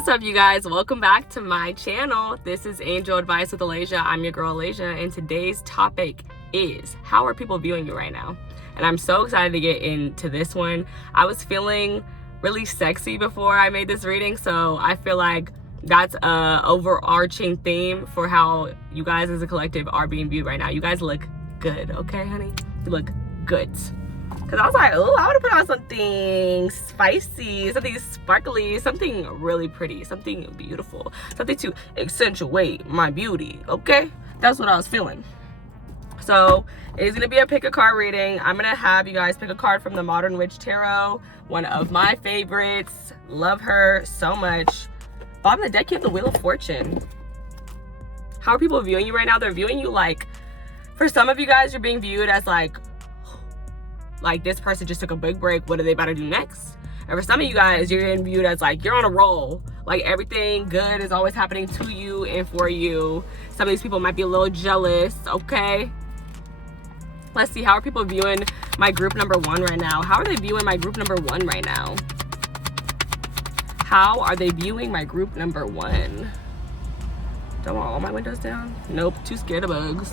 What's up, you guys? Welcome back to my channel. This is Angel Advice with Alaysia. I'm your girl Alaysia, and today's topic is how are people viewing you right now? And I'm so excited to get into this one. I was feeling really sexy before I made this reading, so I feel like that's a overarching theme for how you guys as a collective are being viewed right now. You guys look good, okay, honey? You look good. Because I was like, oh, I want to put on something spicy, something sparkly, something really pretty, something beautiful, something to accentuate my beauty, okay? That's what I was feeling. So it's going to be a pick a card reading. I'm going to have you guys pick a card from the Modern Witch Tarot, one of my favorites. Love her so much. Bottom of the deck, you have the Wheel of Fortune. How are people viewing you right now? They're viewing you like, for some of you guys, you're being viewed as like this person just took a big break. What are they about to do next? And for some of you guys, you're getting viewed as like, you're on a roll. Like everything good is always happening to you and for you. Some of these people might be a little jealous, okay? Let's see, how are people viewing my group number one right now? How are they viewing my group number one right now? How are they viewing my group number one? Don't want all my windows down? Nope, too scared of bugs.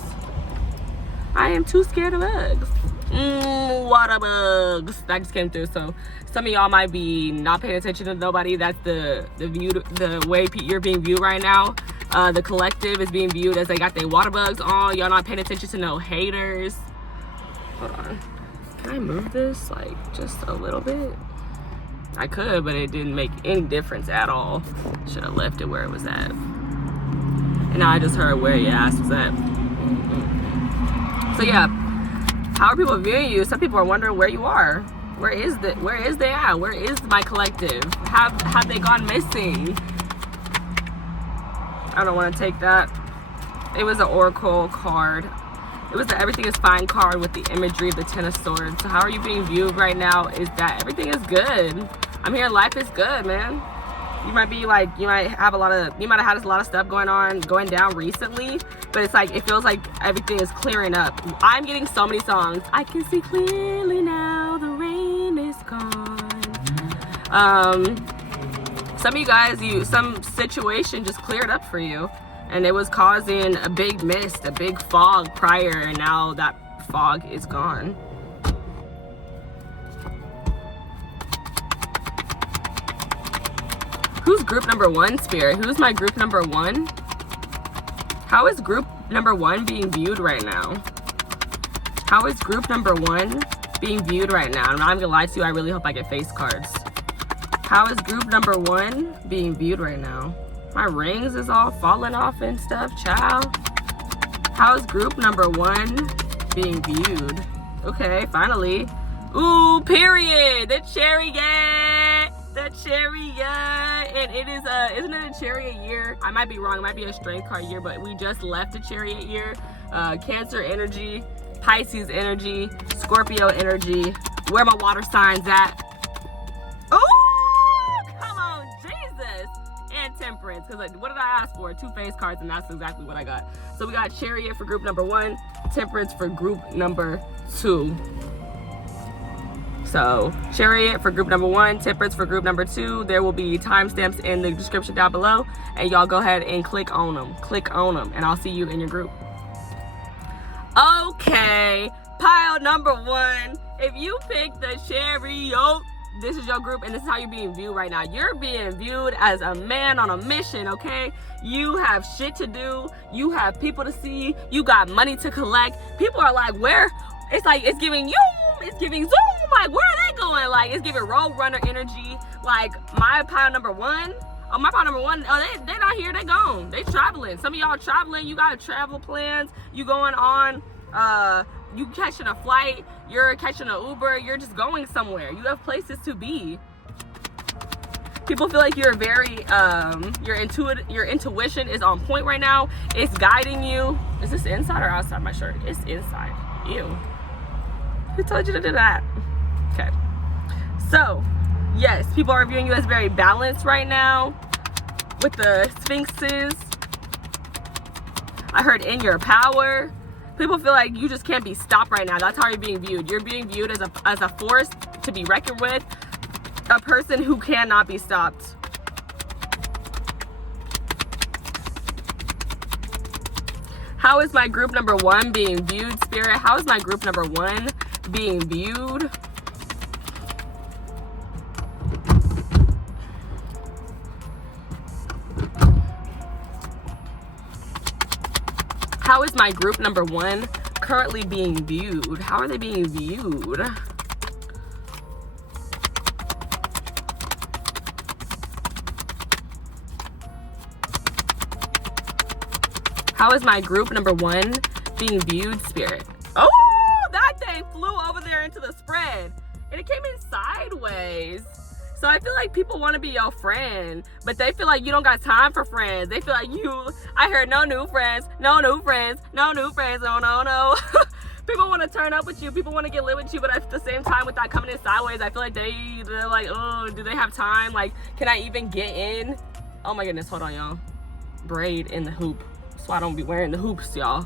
I am too scared of bugs. Water bugs. That just came through. So some of y'all might be not paying attention to nobody. That's the way you're being viewed right now. The collective is being viewed as they got their water bugs on. Y'all not paying attention to no haters. Hold on. Can I move this like just a little bit? I could, but it didn't make any difference at all. Should have left it where it was at. And now I just heard where your ass was at. So yeah, how are people viewing you? Some people are wondering where you are. Where is they at? Where is my collective? Have they gone missing? I don't want to take that. It was an oracle card. It was the Everything is Fine card with the imagery of the Ten of Swords. So how are you being viewed right now is that everything is good. I'm hearing life is good, man. You might be like, you might have had a lot of stuff going down recently, but it's like, it feels like everything is clearing up. I'm getting so many songs. I can see clearly now, the rain is gone. Some of you guys, some situation just cleared up for you, and it was causing a big mist, a big fog prior, and now that fog is gone. Who's group number one, Spirit? Who's my group number one? How is group number one being viewed right now? How is group number one being viewed right now? I'm not gonna lie to you, I really hope I get face cards. How is group number one being viewed right now? My rings is all falling off and stuff, child. How is group number one being viewed? Okay, finally. Ooh, period, the chariot. The chariot, and it is isn't it a chariot year? I might be wrong, it might be a strength card year, but we just left a chariot year. Cancer energy, Pisces energy, Scorpio energy. Where my water signs at? Oh, come on, Jesus. And Temperance, because like, what did I ask for? 2 face cards, and that's exactly what I got. So we got chariot for group number one, Temperance for group number two. So chariot for group number one, Temperance for group number two. There will be timestamps in the description down below, and y'all go ahead and click on them, and I'll see you in your group. Okay, pile number one. If you pick the chariot, this is your group, and this is how you're being viewed right now. You're being viewed as a man on a mission, okay? You have shit to do, you have people to see, you got money to collect. People are like, where? It's like, it's giving you, it's giving Zoom. Like, where are they going? Like, it's giving Road Runner energy. Like, my pile number one. Oh, my pile number one. Oh, they're not here. They gone. They traveling. Some of y'all traveling. You got travel plans. You going on. You catching a flight. You're catching an Uber. You're just going somewhere. You have places to be. People feel like you're very your intuition is on point right now. It's guiding you. Is this inside or outside my shirt? It's inside. Ew. Who told you to do that? Okay. So, yes, people are viewing you as very balanced right now with the sphinxes. I heard in your power. People feel like you just can't be stopped right now. That's how you're being viewed. You're being viewed as a force to be reckoned with, a person who cannot be stopped. How is my group number 1 being viewed, Spirit? How is my group number 1 being viewed? How is my group number 1 currently being viewed? How are they being viewed? How is my group number 1 being viewed, Spirit? Oh, that thing flew over there into the spread. And it came in sideways. So I feel like people want to be your friend, but they feel like you don't got time for friends. They feel like I heard no new friends, no new friends, no new friends, no. People want to turn up with you. People want to get lit with you, but at the same time, with that coming in sideways, I feel like they're like, oh, do they have time? Like, can I even get in? Oh my goodness, hold on, y'all. Braid in the hoop. So I don't be wearing the hoops, y'all.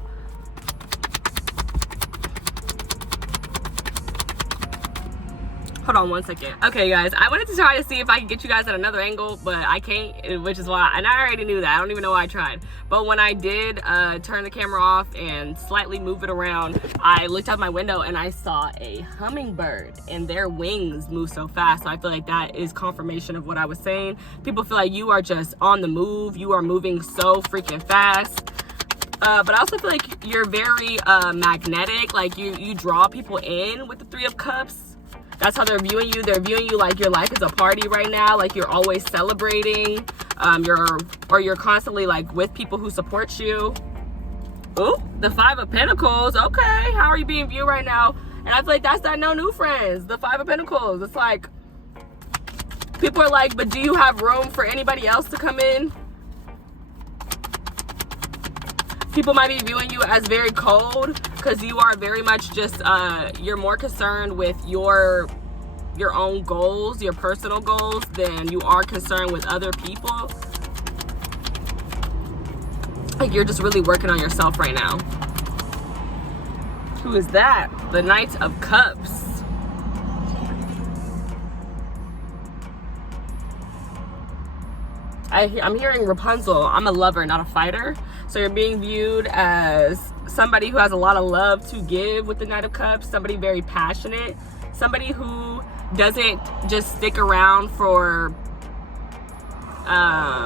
Hold on one second. Okay, guys, I wanted to try to see if I could get you guys at another angle, but I can't, which is why, and I already knew that. I don't even know why I tried. But when I did turn the camera off and slightly move it around, I looked out my window and I saw a hummingbird, and their wings move so fast. So I feel like that is confirmation of what I was saying. People feel like you are just on the move. You are moving so freaking fast. But I also feel like you're very magnetic. Like you draw people in with the 3 of Cups. That's how they're viewing you. They're viewing you like your life is a party right now. Like you're always celebrating. You're constantly like with people who support you. Ooh, the 5 of Pentacles. Okay, how are you being viewed right now? And I feel like that's that no new friends. The 5 of Pentacles. It's like people are like, but do you have room for anybody else to come in? People might be viewing you as very cold because you are very much just, you're more concerned with your own goals, your personal goals, than you are concerned with other people. Like you're just really working on yourself right now. Who is that? The Knight of Cups. I'm hearing Rapunzel. I'm a lover, not a fighter. So you're being viewed as somebody who has a lot of love to give with the Knight of Cups, somebody very passionate, somebody who doesn't just stick around for,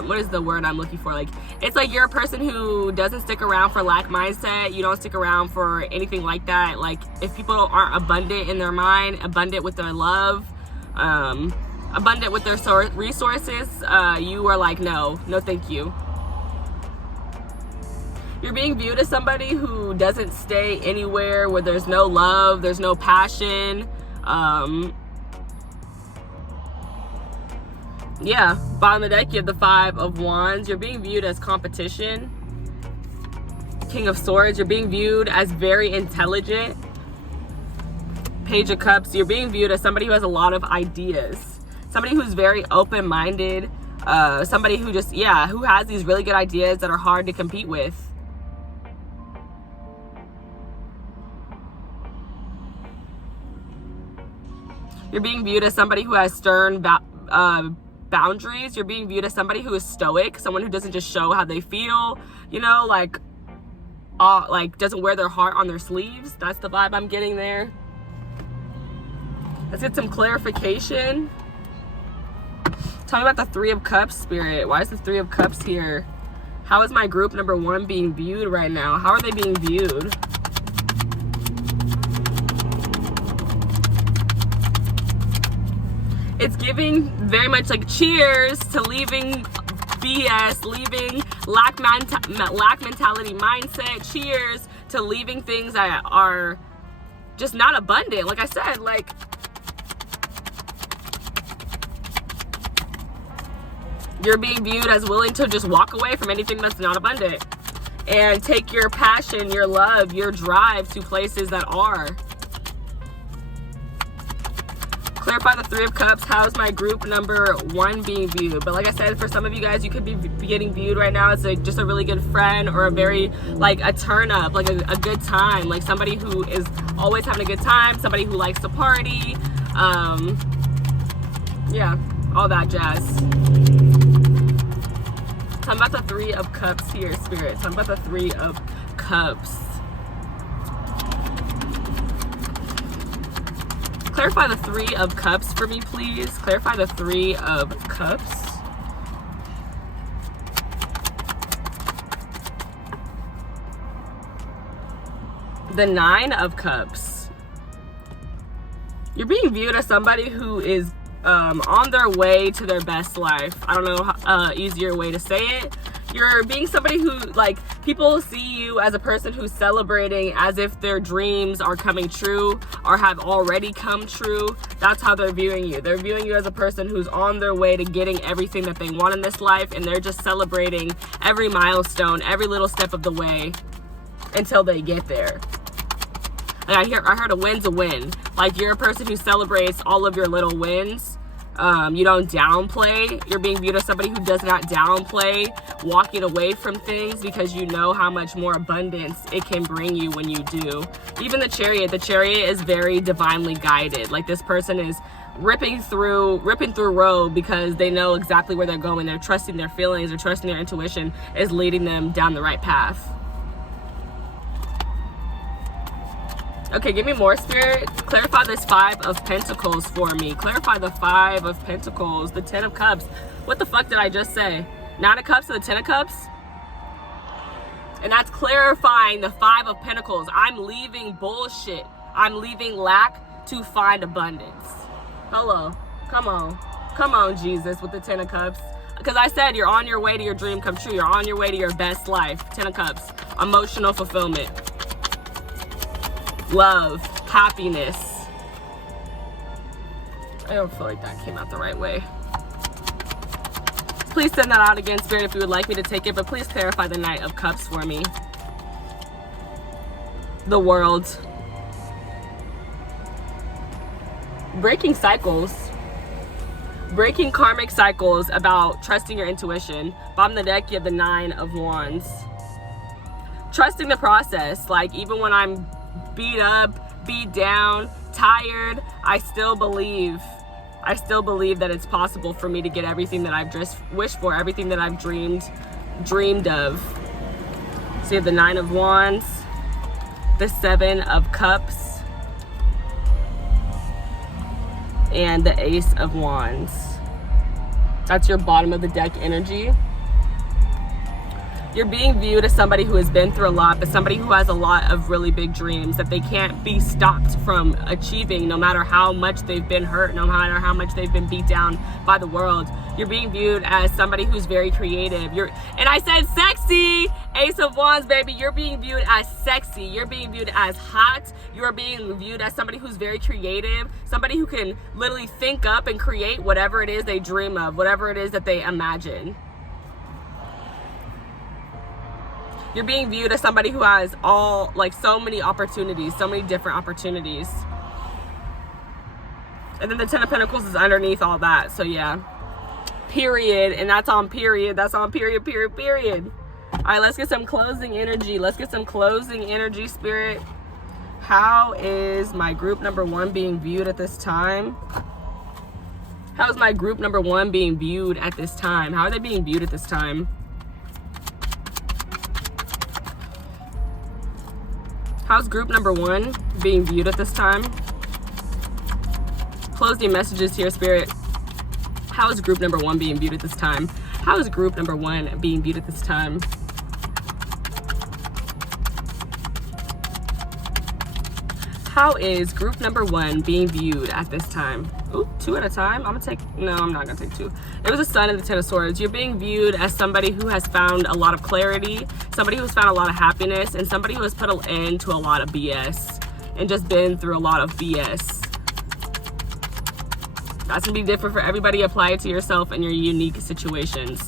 what is the word I'm looking for? Like, it's like you're a person who doesn't stick around for lack mindset. You don't stick around for anything like that. Like, if people aren't abundant in their mind, abundant with their love, abundant with their resources, you are like, no thank you. You're being viewed as somebody who doesn't stay anywhere where there's no love, there's no passion. Yeah, bottom of the deck, you have the 5 of Wands. You're being viewed as competition. King of Swords, you're being viewed as very intelligent. Page of Cups, you're being viewed as somebody who has a lot of ideas. Somebody who's very open-minded. Somebody who just, who has these really good ideas that are hard to compete with. You're being viewed as somebody who has stern boundaries. You're being viewed as somebody who is stoic, someone who doesn't just show how they feel, you know, like doesn't wear their heart on their sleeves. That's the vibe I'm getting there. Let's get some clarification. Tell me about the 3 of Cups, Spirit. Why is the 3 of Cups here? How is my group number 1 being viewed right now? How are they being viewed? It's giving very much like cheers to leaving BS, leaving lack mentality mindset. Cheers to leaving things that are just not abundant. Like I said, like you're being viewed as willing to just walk away from anything that's not abundant and take your passion, your love, your drive to places that are. Clarify the 3 of Cups. How's my group number 1 being viewed? But like I said, for some of you guys, you could be getting viewed right now as just a really good friend, or a very, like, a turn up, like a good time, like somebody who is always having a good time, somebody who likes to party, yeah, all that jazz. Tell me about the 3 of Cups here, Spirit. Tell me about the 3 of Cups. Clarify the Three of Cups for me, please. Clarify the Three of Cups. The Nine of Cups. You're being viewed as somebody who is on their way to their best life. I don't know easier way to say it. You're being somebody who, like, people see you as a person who's celebrating as if their dreams are coming true or have already come true. That's how they're viewing you. They're viewing you as a person who's on their way to getting everything that they want in this life, and they're just celebrating every milestone, every little step of the way until they get there. And I heard a win's a win. Like, you're a person who celebrates all of your little wins. You don't downplay. You're being viewed as somebody who does not downplay walking away from things, because you know how much more abundance it can bring you when you do. Even the Chariot is very divinely guided. Like, this person is ripping through road because they know exactly where they're going. They're trusting their feelings, or trusting their intuition is leading them down the right path. Okay, give me more, Spirit. Clarify this Five of Pentacles for me. Clarify the Five of Pentacles, the Ten of Cups. What the fuck did I just say? Nine of Cups to the Ten of Cups? And that's clarifying the Five of Pentacles. I'm leaving bullshit. I'm leaving lack to find abundance. Hello. Come on. Come on, Jesus, with the Ten of Cups. Because I said you're on your way to your dream come true. You're on your way to your best life. Ten of Cups. Emotional fulfillment. Love, happiness. I don't feel like that came out the right way. Please send that out again, Spirit, if you would like me to take it, but please clarify the Knight of Cups for me. The World. Breaking cycles. Breaking karmic cycles about trusting your intuition. Bottom of the deck, you have the Nine of Wands. Trusting the process. Like, even when I'm beat up, beat down, tired, I still believe that it's possible for me to get everything that I've just wished for, everything that I've dreamed of. So you have the Nine of Wands, the Seven of Cups, and the Ace of Wands. That's your bottom of the deck energy. You're being viewed as somebody who has been through a lot, but somebody who has a lot of really big dreams that they can't be stopped from achieving, no matter how much they've been hurt, no matter how much they've been beat down by the world. You're being viewed as somebody who's very creative. And I said sexy! Ace of Wands, baby. You're being viewed as sexy. You're being viewed as hot. You're being viewed as somebody who's very creative, somebody who can literally think up and create whatever it is they dream of, whatever it is that they imagine. You're being viewed as somebody who has so many opportunities, so many different opportunities. And then the Ten of Pentacles is underneath all that. So yeah, period. And that's on period. That's on period, period, period. All right, let's get some closing energy. Let's get some closing energy, Spirit. How is my group number one being viewed at this time? How is my group number one being viewed at this time? How are they being viewed at this time? How's group number one being viewed at this time? Closing messages here, Spirit. How is group number one being viewed at this time? How is group number one being viewed at this time? How is group number one being viewed at this time? Ooh, two at a time? I'm not gonna take two. It was a Sun and the Ten of Swords. You're being viewed as somebody who has found a lot of clarity, somebody who's found a lot of happiness, and somebody who has put an end to a lot of BS and just been through a lot of BS. That's gonna be different for everybody. Apply it to yourself and your unique situations.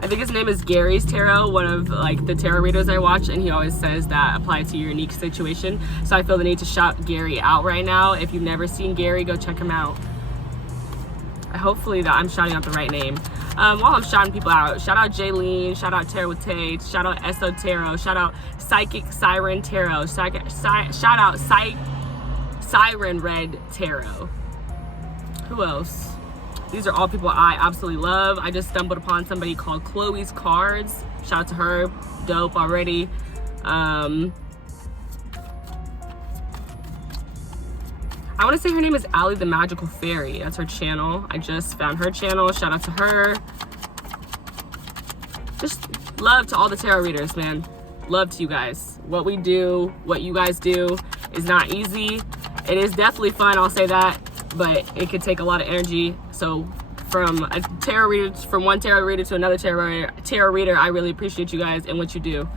I think his name is Gary's Tarot, one of the tarot readers I watch, and he always says that apply to your unique situation. So I feel the need to shout Gary out right now. If you've never seen Gary, go check him out. Hopefully that I'm shouting out the right name. While I'm shouting people out, shout out Jaylene, shout out Tarot with Tate, shout out Eso Tarot, shout out Psychic Siren Tarot, shout out Siren Red Tarot. Who else? These are all people I absolutely love. I just stumbled upon somebody called Chloe's Cards. Shout out to her. Dope already. I want to say her name is Allie the Magical Fairy. That's her channel. I just found her channel. Shout out to her. Just love to all the tarot readers, man. Love to you guys. What we do, what you guys do is not easy. It is definitely fun, I'll say that, but it could take a lot of energy. So from a tarot reader, from one tarot reader to another tarot reader, I really appreciate you guys and what you do.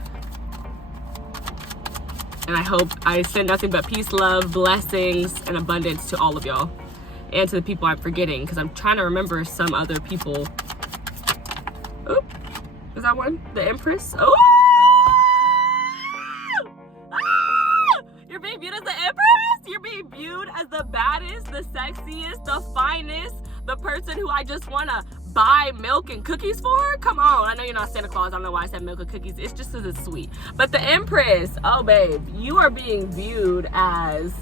And I hope I send nothing but peace, love, blessings, and abundance to all of y'all. And to the people I'm forgetting, because I'm trying to remember some other people. Oop, is that one? The Empress? Oh! You're being viewed as the Empress? You're being viewed as the baddest, the sexiest, the finest, the person who I just want to buy milk and cookies for? Come on. I know you're not Santa Claus. I don't know why I said milk and cookies. It's just because it's sweet. But the Empress, oh babe, you are being viewed as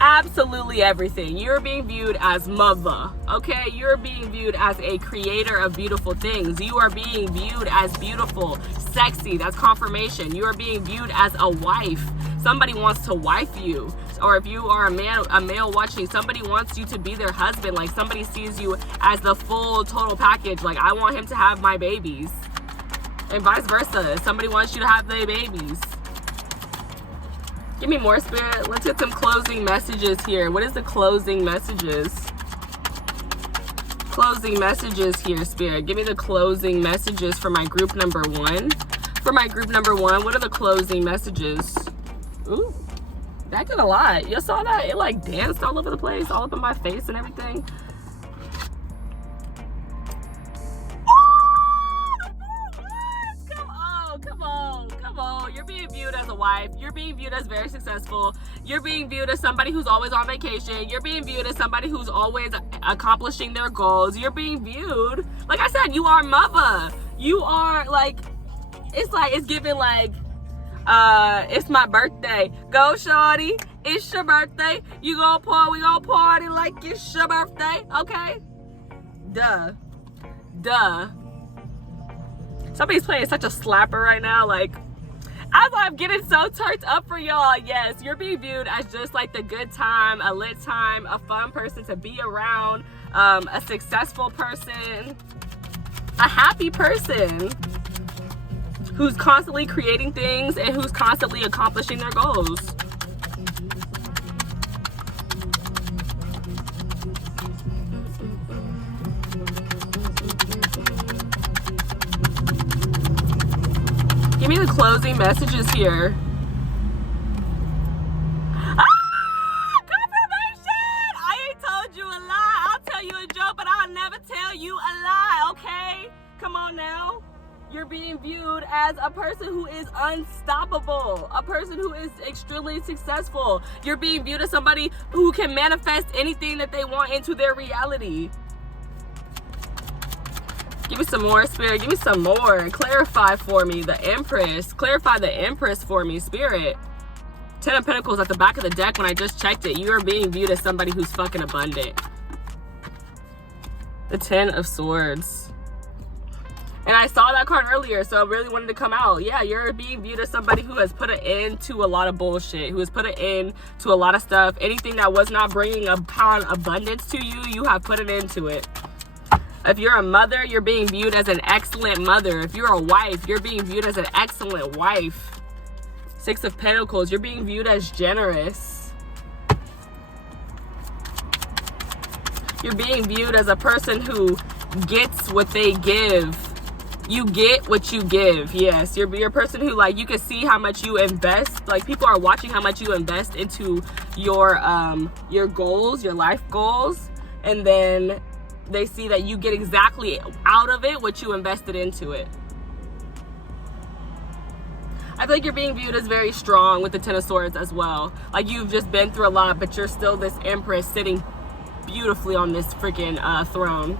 absolutely everything. You're being viewed as mother, okay? You're being viewed as a creator of beautiful things. You are being viewed as beautiful, sexy. That's confirmation. You are being viewed as a wife. Somebody wants to wife you. Or if you are a male watching, somebody wants you to be their husband. Like somebody sees you as the full total package. Like I want him to have my babies. And vice versa. Somebody wants you to have their babies. Give me more, Spirit. Let's get some closing messages here. What is the closing messages? Closing messages here, Spirit. Give me the closing messages for my group number 1. For my group number 1, what are the closing messages? Ooh, that did a lot. You saw that? It like danced all over the place, all up in my face and everything. Come on. You're being viewed as a wife. You're being viewed as very successful. You're being viewed as somebody who's always on vacation. You're being viewed as somebody who's always accomplishing their goals. You're being viewed, like I said, you are mother. You are like it's giving like, it's my birthday. Go, shorty. It's your birthday. You gonna party? We gonna party like it's your birthday, okay? Duh. Somebody's playing such a slapper right now. Like, as I'm getting so turned up for y'all, yes, you're being viewed as just like the good time, a lit time, a fun person to be around, a successful person, a happy person who's constantly creating things and who's constantly accomplishing their goals. Give me the closing messages here. Confirmation! I ain't told you a lie. I'll tell you a joke, but I'll never tell you a lie, okay? Come on now. You're being viewed as a person who is unstoppable, a person who is extremely successful. You're being viewed as somebody who can manifest anything that they want into their reality. Give me some more, Spirit. Give me some more. Clarify for me the Empress. Clarify the Empress for me, Spirit. 10 of Pentacles at the back of the deck when I just checked it. You are being viewed as somebody who's fucking abundant. The 10 of Swords. And I saw that card earlier, so I really wanted to come out. Yeah, you're being viewed as somebody who has put an end to a lot of bullshit, who has put an end to a lot of stuff. Anything that was not bringing upon abundance to you, you have put an end to it. If you're a mother, you're being viewed as an excellent mother. If you're a wife, you're being viewed as an excellent wife. 6 of Pentacles, you're being viewed as generous. You're being viewed as a person who gets what they give. You get what you give. Yes, you're a person who, like, you can see how much you invest. Like, people are watching how much you invest into your goals, your life goals, and then they see that you get exactly out of it what you invested into it. I feel like you're being viewed as very strong with the 10 of Swords as well. Like, you've just been through a lot, but you're still this Empress sitting beautifully on this freaking throne.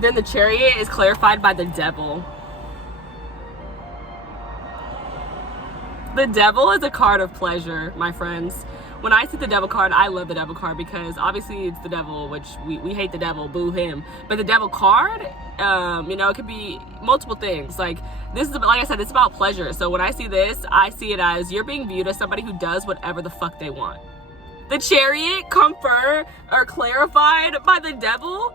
Then the Chariot is clarified by the Devil. The Devil is a card of pleasure, my friends. when I see the devil card, I love the devil card because obviously it's the devil, which we hate the devil, boo him. But the devil card, you know, it could be multiple things. Like this is, like I said, it's about pleasure. So when I see this, I see it as you're being viewed as somebody who does whatever the fuck they want. The Chariot, confirmed or clarified by the devil.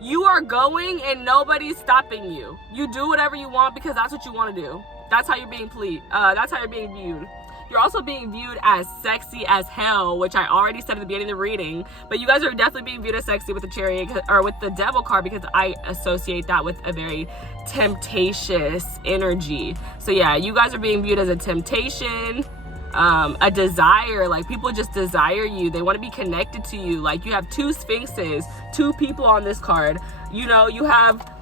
You are going and nobody's stopping you. You do whatever you want because that's what you want to do. That's how you're being that's how you're being viewed. You're also being viewed as sexy as hell, which I already said at the beginning of the reading. But you guys are definitely being viewed as sexy with the Chariot or with the devil card because I associate that with a very temptatious energy. So yeah, you guys are being viewed as a temptation, a desire. Like people just desire you. They want to be connected to you. Like you have two sphinxes, two people on this card. You know, you have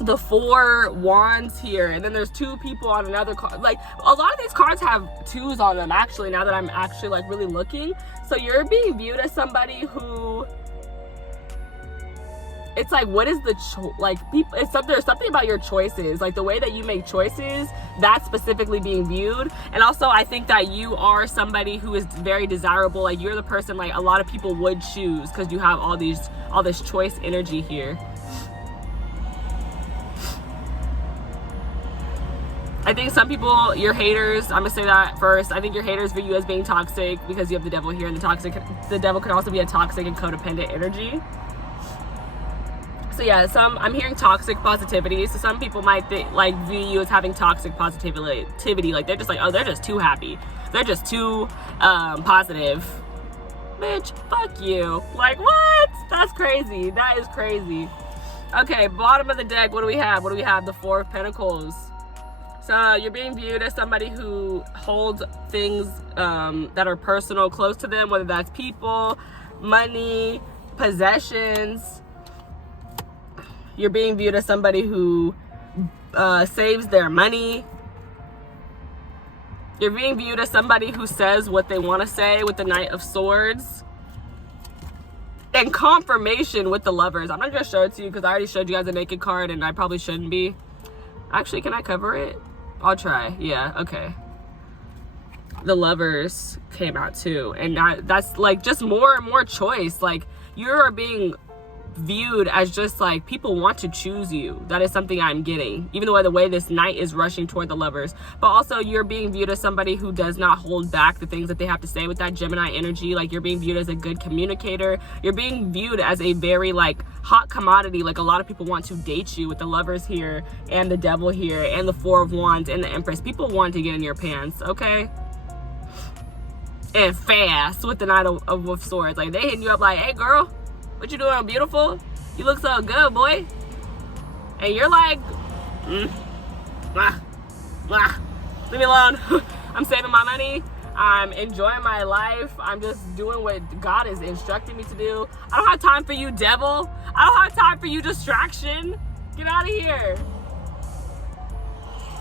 the 4 wands here, and then there's 2 people on another card. Like a lot of these cards have 2s on them actually, now that I'm actually like really looking. So you're being viewed as somebody who, it's like, what is the like people, there's something about your choices, like the way that you make choices, that's specifically being viewed. And also I think that you are somebody who is very desirable. Like you're the person like a lot of people would choose because you have all this choice energy here. I think some people, your haters, I'm gonna say that first, I think your haters view you as being toxic because you have the devil here, and the devil could also be a toxic and codependent energy. So yeah, I'm hearing toxic positivity. So some people might like view you as having toxic positivity. Like they're just like, oh, they're just too happy. They're just too positive. Bitch, fuck you. Like what? That's crazy. That is crazy. Okay, bottom of the deck, what do we have? What do we have? The 4 of Pentacles. So you're being viewed as somebody who holds things that are personal close to them, whether that's people, money, possessions. You're being viewed as somebody who saves their money. You're being viewed as somebody who says what they want to say with the Knight of Swords. And confirmation with the Lovers. I'm not going to show it to you because I already showed you guys a naked card and I probably shouldn't be. Actually, can I cover it? I'll try. Yeah, okay. The Lovers came out too. And that's like just more and more choice. Like you are being viewed as just like people want to choose you. That is something I'm getting. Even the way this Knight is rushing toward the Lovers. But also you're being viewed as somebody who does not hold back the things that they have to say with that Gemini energy. Like you're being viewed as a good communicator. You're being viewed as a very like hot commodity. Like a lot of people want to date you with the Lovers here and the Devil here and the 4 of Wands and the Empress. People want to get in your pants, okay? And fast with the Knight of Swords. Like they hitting you up like, hey girl, what you doing, beautiful? You look so good, boy. And you're like, leave me alone. I'm saving my money. I'm enjoying my life. I'm just doing what God is instructing me to do. I don't have time for you, devil. I don't have time for you, distraction. Get out of here.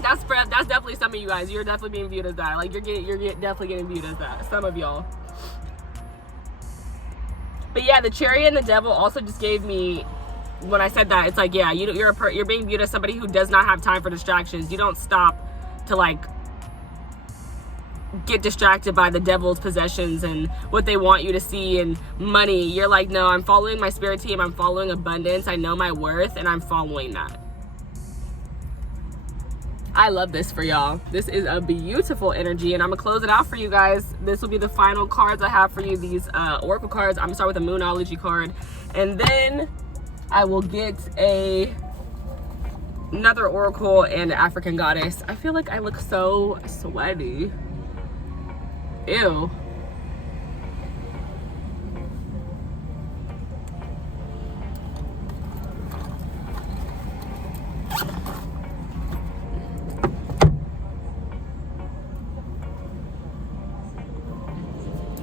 That's definitely some of you guys. You're definitely being viewed as that. Like you're definitely getting viewed as that. Some of y'all. But yeah, the Chariot and the Devil also just gave me, when I said that, it's like, yeah, you're being viewed as somebody who does not have time for distractions. You don't stop to like get distracted by the devil's possessions and what they want you to see and money. You're like, no, I'm following my spirit team. I'm following abundance. I know my worth and I'm following that. I love this for y'all. This is a beautiful energy, and I'm gonna close it out for you guys. This will be the final cards I have for you, these oracle cards. I'm gonna start with a Moonology card, and then I will get another oracle and an African goddess. I feel like I look so sweaty. Ew.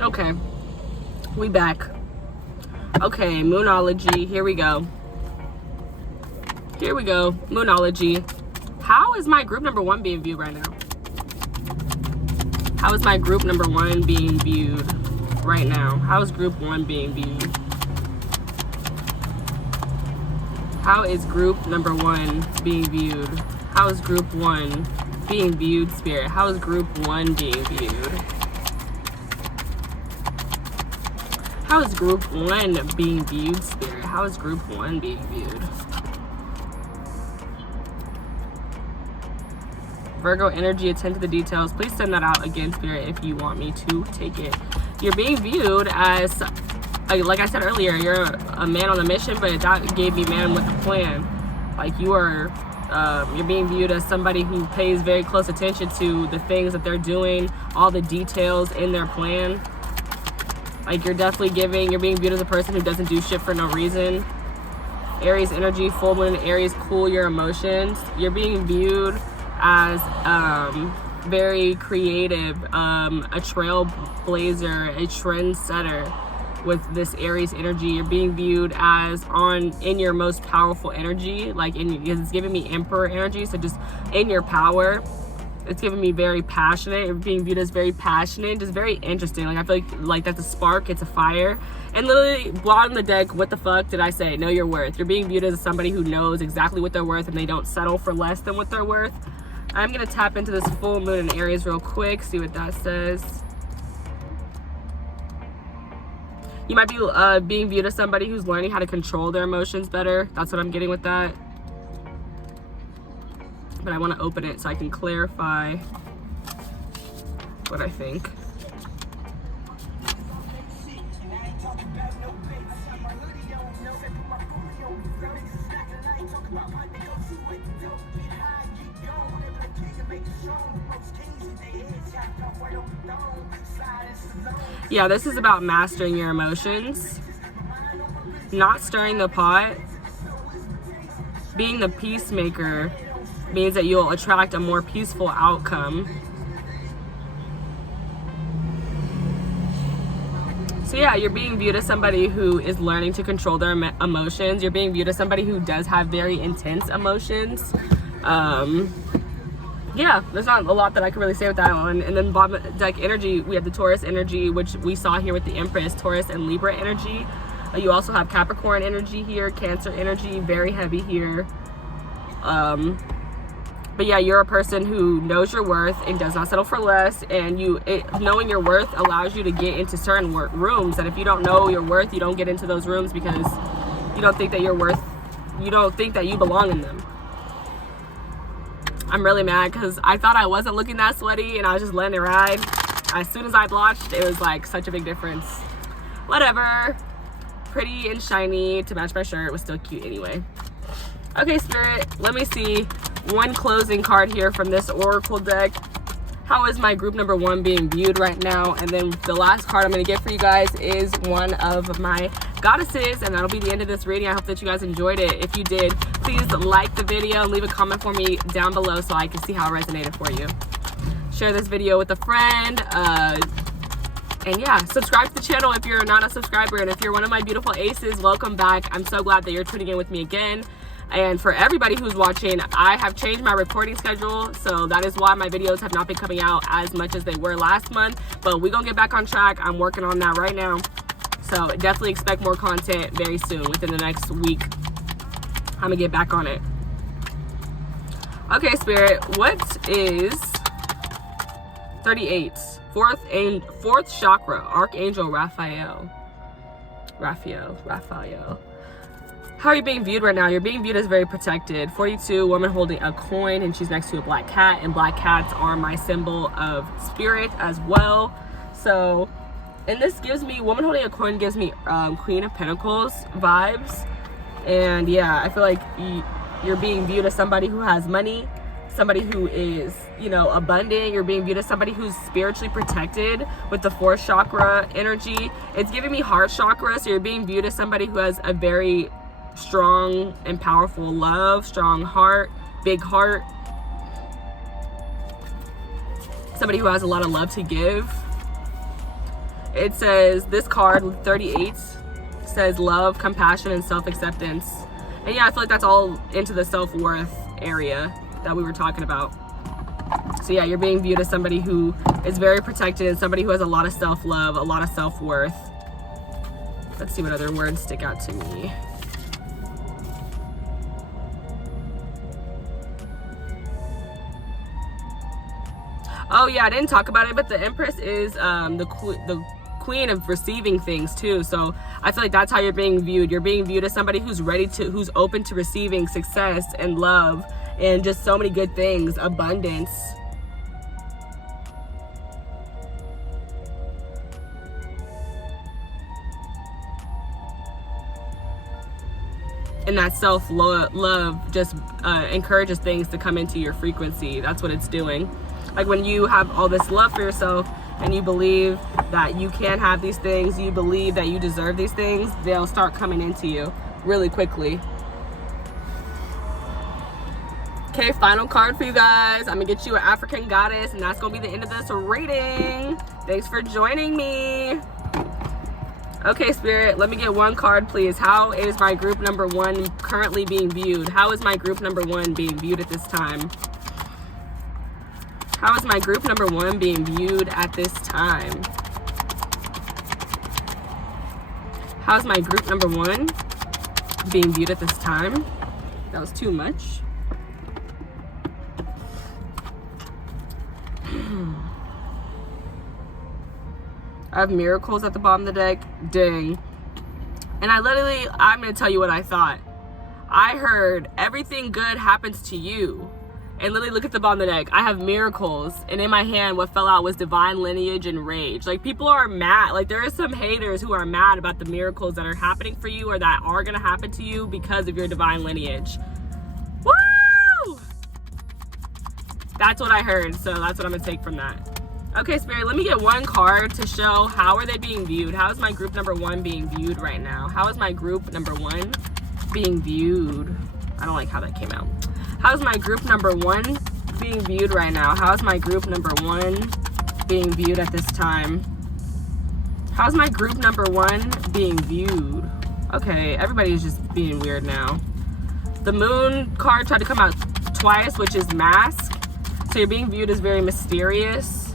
Okay, we back. Okay, Moonology, here we go. Here we go, Moonology. How is my group number 1 being viewed right now? How is my group number 1 being viewed right now? How is group 1 being viewed? How is group number 1 being viewed? How is group 1 being viewed, Spirit? How is group 1 being viewed? How is group 1 being viewed, Spirit? How is group 1 being viewed? Virgo energy, attend to the details. Please send that out again, Spirit, if you want me to take it. You're being viewed as, like I said earlier, you're a man on a mission, but that gave me man with a plan. Like you are, you're being viewed as somebody who pays very close attention to the things that they're doing, all the details in their plan. Like you're being viewed as a person who doesn't do shit for no reason. Aries energy, full moon in Aries, cool your emotions. You're being viewed as very creative, a trailblazer, a trendsetter with this Aries energy. You're being viewed as in your most powerful energy, it's giving me Emperor energy, so just in your power. It's giving me very passionate. You're being viewed as very passionate, just very interesting. Like I feel like that's a spark, it's a fire. And literally, bottom of the deck, what the fuck did I say? Know your worth. You're being viewed as somebody who knows exactly what they're worth and they don't settle for less than what they're worth. I'm gonna tap into this full moon in Aries real quick, see what that says. You might be being viewed as somebody who's learning how to control their emotions better. That's what I'm getting with that. But I want to open it so I can clarify what I think. Yeah, this is about mastering your emotions, not stirring the pot. Being the peacemaker means that you'll attract a more peaceful outcome. So yeah, you're being viewed as somebody who is learning to control their emotions. You're being viewed as somebody who does have very intense emotions. Yeah, there's not a lot that I can really say with that one. And then bottom deck energy, we have the Taurus energy, which we saw here with the Empress, Taurus and Libra energy. You also have Capricorn energy here, Cancer energy, very heavy here. But yeah, you're a person who knows your worth and does not settle for less. And knowing your worth allows you to get into certain rooms. And if you don't know your worth, you don't get into those rooms because you don't think that you don't think that you belong in them. I'm really mad because I thought I wasn't looking that sweaty and I was just letting it ride. As soon as I blushed, it was like such a big difference. Whatever. Pretty and shiny to match my shirt was still cute anyway. Okay, Spirit, let me see one closing card here from this Oracle deck. How is my group number 1 being viewed right now? And then the last card I'm going to get for you guys is one of my goddesses, and that'll be the end of this reading. I hope that you guys enjoyed it. If you did, please like the video and leave a comment for me down below so I can see how it resonated for you. Share this video with a friend, and yeah, subscribe to the channel if you're not a subscriber. And if you're one of my beautiful aces, welcome back. I'm so glad that you're tuning in with me again. And for everybody who's watching, I have changed my recording schedule, so that is why my videos have not been coming out as much as they were last month. But we're gonna get back on track. I'm working on that right now, so definitely expect more content very soon. Within the next week, I'm gonna get back on it. Okay, Spirit, what is 38? Fourth chakra, Archangel Raphael. How are you being viewed right now? You're being viewed as very protected. 42, woman holding a coin, and she's next to a black cat, and black cats are my symbol of spirit as well. So, and this gives me, woman holding a coin gives me Queen of Pentacles vibes. And yeah, I feel like you're being viewed as somebody who has money, somebody who is, abundant. You're being viewed as somebody who's spiritually protected with the 4th chakra energy. It's giving me heart chakra, so you're being viewed as somebody who has a very strong and powerful love, strong heart, big heart. Somebody who has a lot of love to give. It says, this card, 38, says love, compassion, and self-acceptance. And yeah, I feel like that's all into the self-worth area that we were talking about. So yeah, you're being viewed as somebody who is very protected and somebody who has a lot of self-love, a lot of self-worth. Let's see what other words stick out to me. Oh yeah, I didn't talk about it, but the Empress is the queen of receiving things too. So I feel like that's how you're being viewed. You're being viewed as somebody who's who's open to receiving success and love and just so many good things, abundance. And that self-love just encourages things to come into your frequency. That's what it's doing. Like when you have all this love for yourself and you believe that you can have these things, you believe that you deserve these things, they'll start coming into you really quickly. Okay, final card for you guys. I'm gonna get you an African goddess, and that's gonna be the end of this reading. Thanks for joining me. Okay, Spirit, let me get one card, please. How is my group number 1 currently being viewed? How is my group number 1 being viewed at this time? How is my group number 1 being viewed at this time? How is my group number 1 being viewed at this time? That was too much. I have miracles at the bottom of the deck. Dang. And I'm going to tell you what I thought. I heard everything good happens to you. And literally look at the bottom of the deck. I have miracles. And in my hand, what fell out was divine lineage and rage. Like, people are mad. Like, there are some haters who are mad about the miracles that are happening for you or that are going to happen to you because of your divine lineage. Woo! That's what I heard. So that's what I'm going to take from that. Okay, Spirit, let me get one card to show how are they being viewed. How is my group number 1 being viewed right now? How is my group number 1 being viewed? I don't like how that came out. How is my group number 1 being viewed right now? How is my group number 1 being viewed at this time? How is my group number 1 being viewed? Okay, everybody's just being weird now. The moon card tried to come out twice, which is mask. So you're being viewed as very mysterious.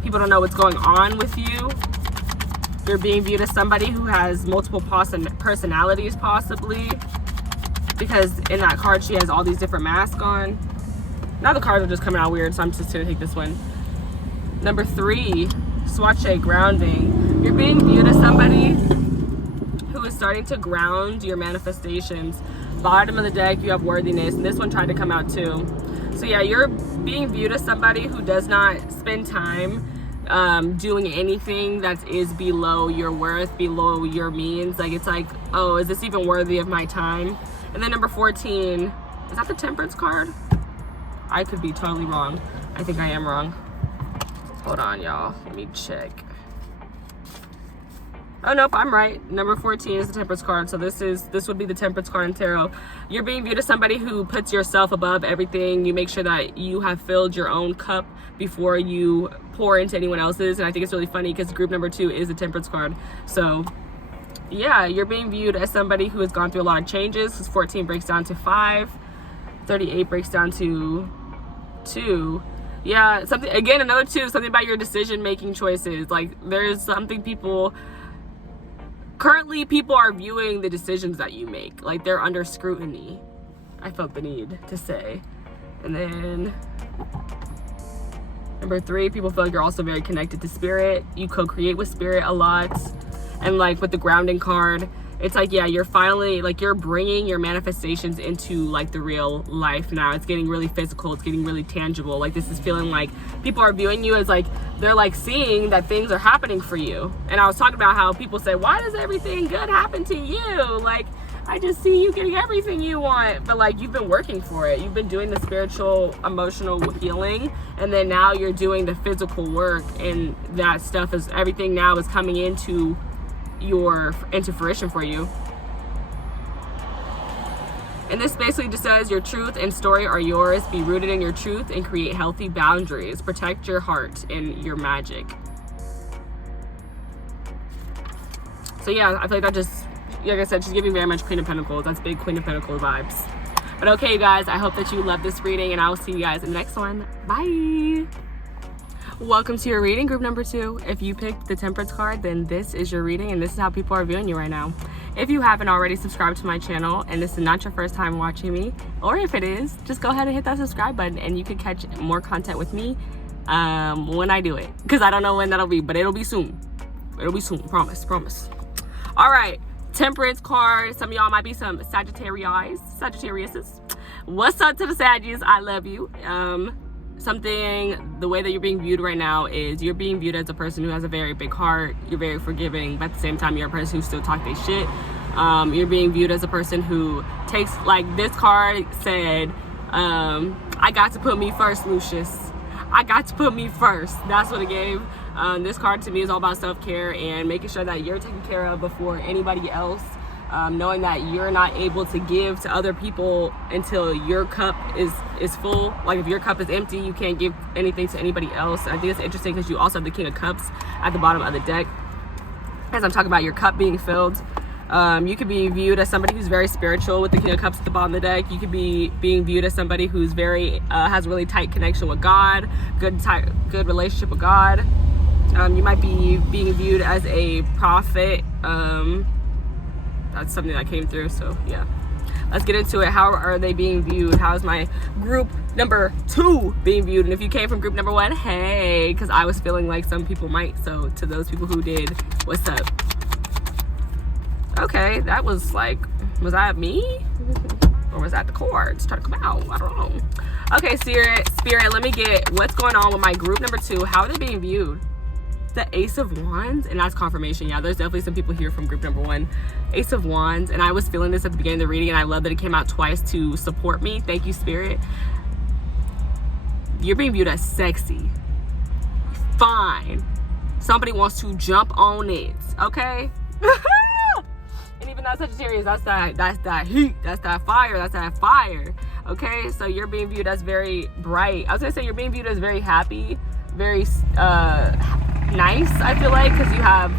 People don't know what's going on with you. You're being viewed as somebody who has multiple personalities, possibly. Because in that card, she has all these different masks on. Now the cards are just coming out weird, so I'm just going to take this one. Number 3, Swatche, grounding. You're being viewed as somebody who is starting to ground your manifestations. Bottom of the deck, you have worthiness. And this one tried to come out too. So yeah, you're being viewed as somebody who does not spend time doing anything that is below your worth, below your means. Like, it's like, oh, is this even worthy of my time? And then number 14, is that the Temperance card? I could be totally wrong. I think I am wrong. Hold on, y'all. Let me check. Oh, nope, I'm right. Number 14 is the Temperance card. So this would be the Temperance card in tarot. You're being viewed as somebody who puts yourself above everything. You make sure that you have filled your own cup before you pour into anyone else's. And I think it's really funny because group number 2 is the Temperance card. So yeah, you're being viewed as somebody who has gone through a lot of changes. Because 14 breaks down to 5. 38 breaks down to 2. Yeah, something, again, another 2, something about your decision-making choices. Like, there's something currently people are viewing the decisions that you make. Like, they're under scrutiny. I felt the need to say. And then number 3, people feel like you're also very connected to spirit. You co-create with spirit a lot. And like with the grounding card, it's like, yeah, you're finally, like, you're bringing your manifestations into like the real life now. It's getting really physical. It's getting really tangible. Like, this is feeling like people are viewing you as like, they're like seeing that things are happening for you. And I was talking about how people say, why does everything good happen to you? Like, I just see you getting everything you want. But like, you've been working for it. You've been doing the spiritual, emotional healing. And then now you're doing the physical work, and that stuff is, everything now is coming into fruition for you. And this basically just says your truth and story are yours. Be rooted in your truth and create healthy boundaries. Protect your heart and your magic. So yeah, I feel like that just, like I said, she's giving very much Queen of Pentacles. That's big Queen of Pentacles vibes. But okay, you guys, I hope that you love this reading, and I will see you guys in the next one. Bye. Welcome to your reading, group number 2. If you picked the Temperance card, then this is your reading, and this is how people are viewing you right now. If you haven't already subscribed to my channel, and this is not your first time watching me, or if it is, just go ahead and hit that subscribe button, and you can catch more content with me when I do it. Because I don't know when that'll be, but it'll be soon. It'll be soon. Promise. All right. Temperance card. Some of y'all might be some Sagittariuses. What's up to the Saggies? I love you. The way that you're being viewed right now is you're being viewed as a person who has a very big heart. You're very forgiving, but at the same time, you're a person who still talk their shit. You're being viewed as a person who takes, like this card said, I got to put me first, Lucius. I got to put me first. That's what it gave. This card to me is all about self-care and making sure that you're taken care of before anybody else. Knowing that you're not able to give to other people until your cup is full. Like if your cup is empty, you can't give anything to anybody else. I think it's interesting because you also have the King of Cups at the bottom of the deck. As I'm talking about your cup being filled, you could be viewed as somebody who's very spiritual with the King of Cups at the bottom of the deck. You could be being viewed as somebody who's very has a really tight connection with God, good relationship with God. You might be being viewed as a prophet. That's something that came through, so yeah. Let's get into it. How are they being viewed? How is my group number 2 being viewed? And if you came from group number 1, hey, because I was feeling like some people might. So to those people who did, what's up? Okay, that was like, was that me? Or was that the cards trying to come out? I don't know. Okay, Spirit, let me get what's going on with my group number 2. How are they being viewed? The Ace of Wands, and that's confirmation. Yeah, there's definitely some people here from group number 1. Ace of Wands, and I was feeling this at the beginning of the reading, and I love that it came out twice to support me. Thank you, Spirit. You're being viewed as sexy, fine. Somebody wants to jump on it, okay? And even that Sagittarius, that's that heat, that's that fire, okay? So you're being viewed as very bright. I was gonna say you're being viewed as very happy, very nice, I feel like, because you have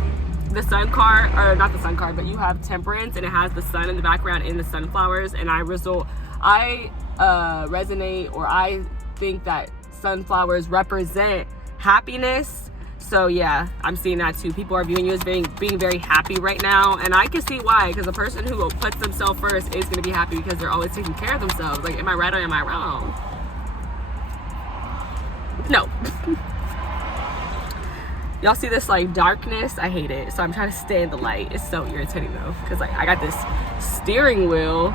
the sun card, or not the sun card, but you have Temperance, and it has the sun in the background in the sunflowers, and I resonate, or I think that sunflowers represent happiness. So yeah, I'm seeing that too. People are viewing you as being very happy right now, and I can see why, because a person who puts themselves first is going to be happy because they're always taking care of themselves. Like, am I right or am I wrong? No. Y'all see this like darkness? I hate it. So I'm trying to stay in the light. It's so irritating though, because like I got this steering wheel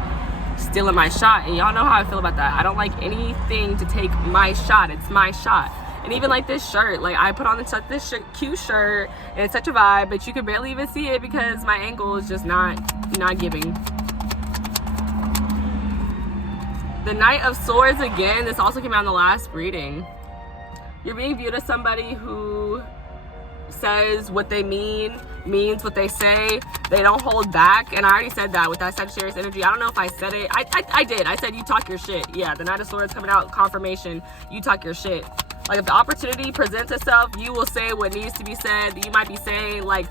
stealing my shot, and y'all know how I feel about that. I don't like anything to take my shot. It's my shot. And even like this shirt, like I put on this cute shirt, and it's such a vibe, but you can barely even see it because my angle is just not giving. The Knight of Swords again. This also came out in the last reading. You're being viewed as somebody who says what they means what they say. They don't hold back, and I already said that with that Sagittarius energy. I don't know if I said it. I did. I said you talk your shit. Yeah, the Knight of Swords coming out, confirmation. You talk your shit. Like if the opportunity presents itself, you will say what needs to be said. You might be saying like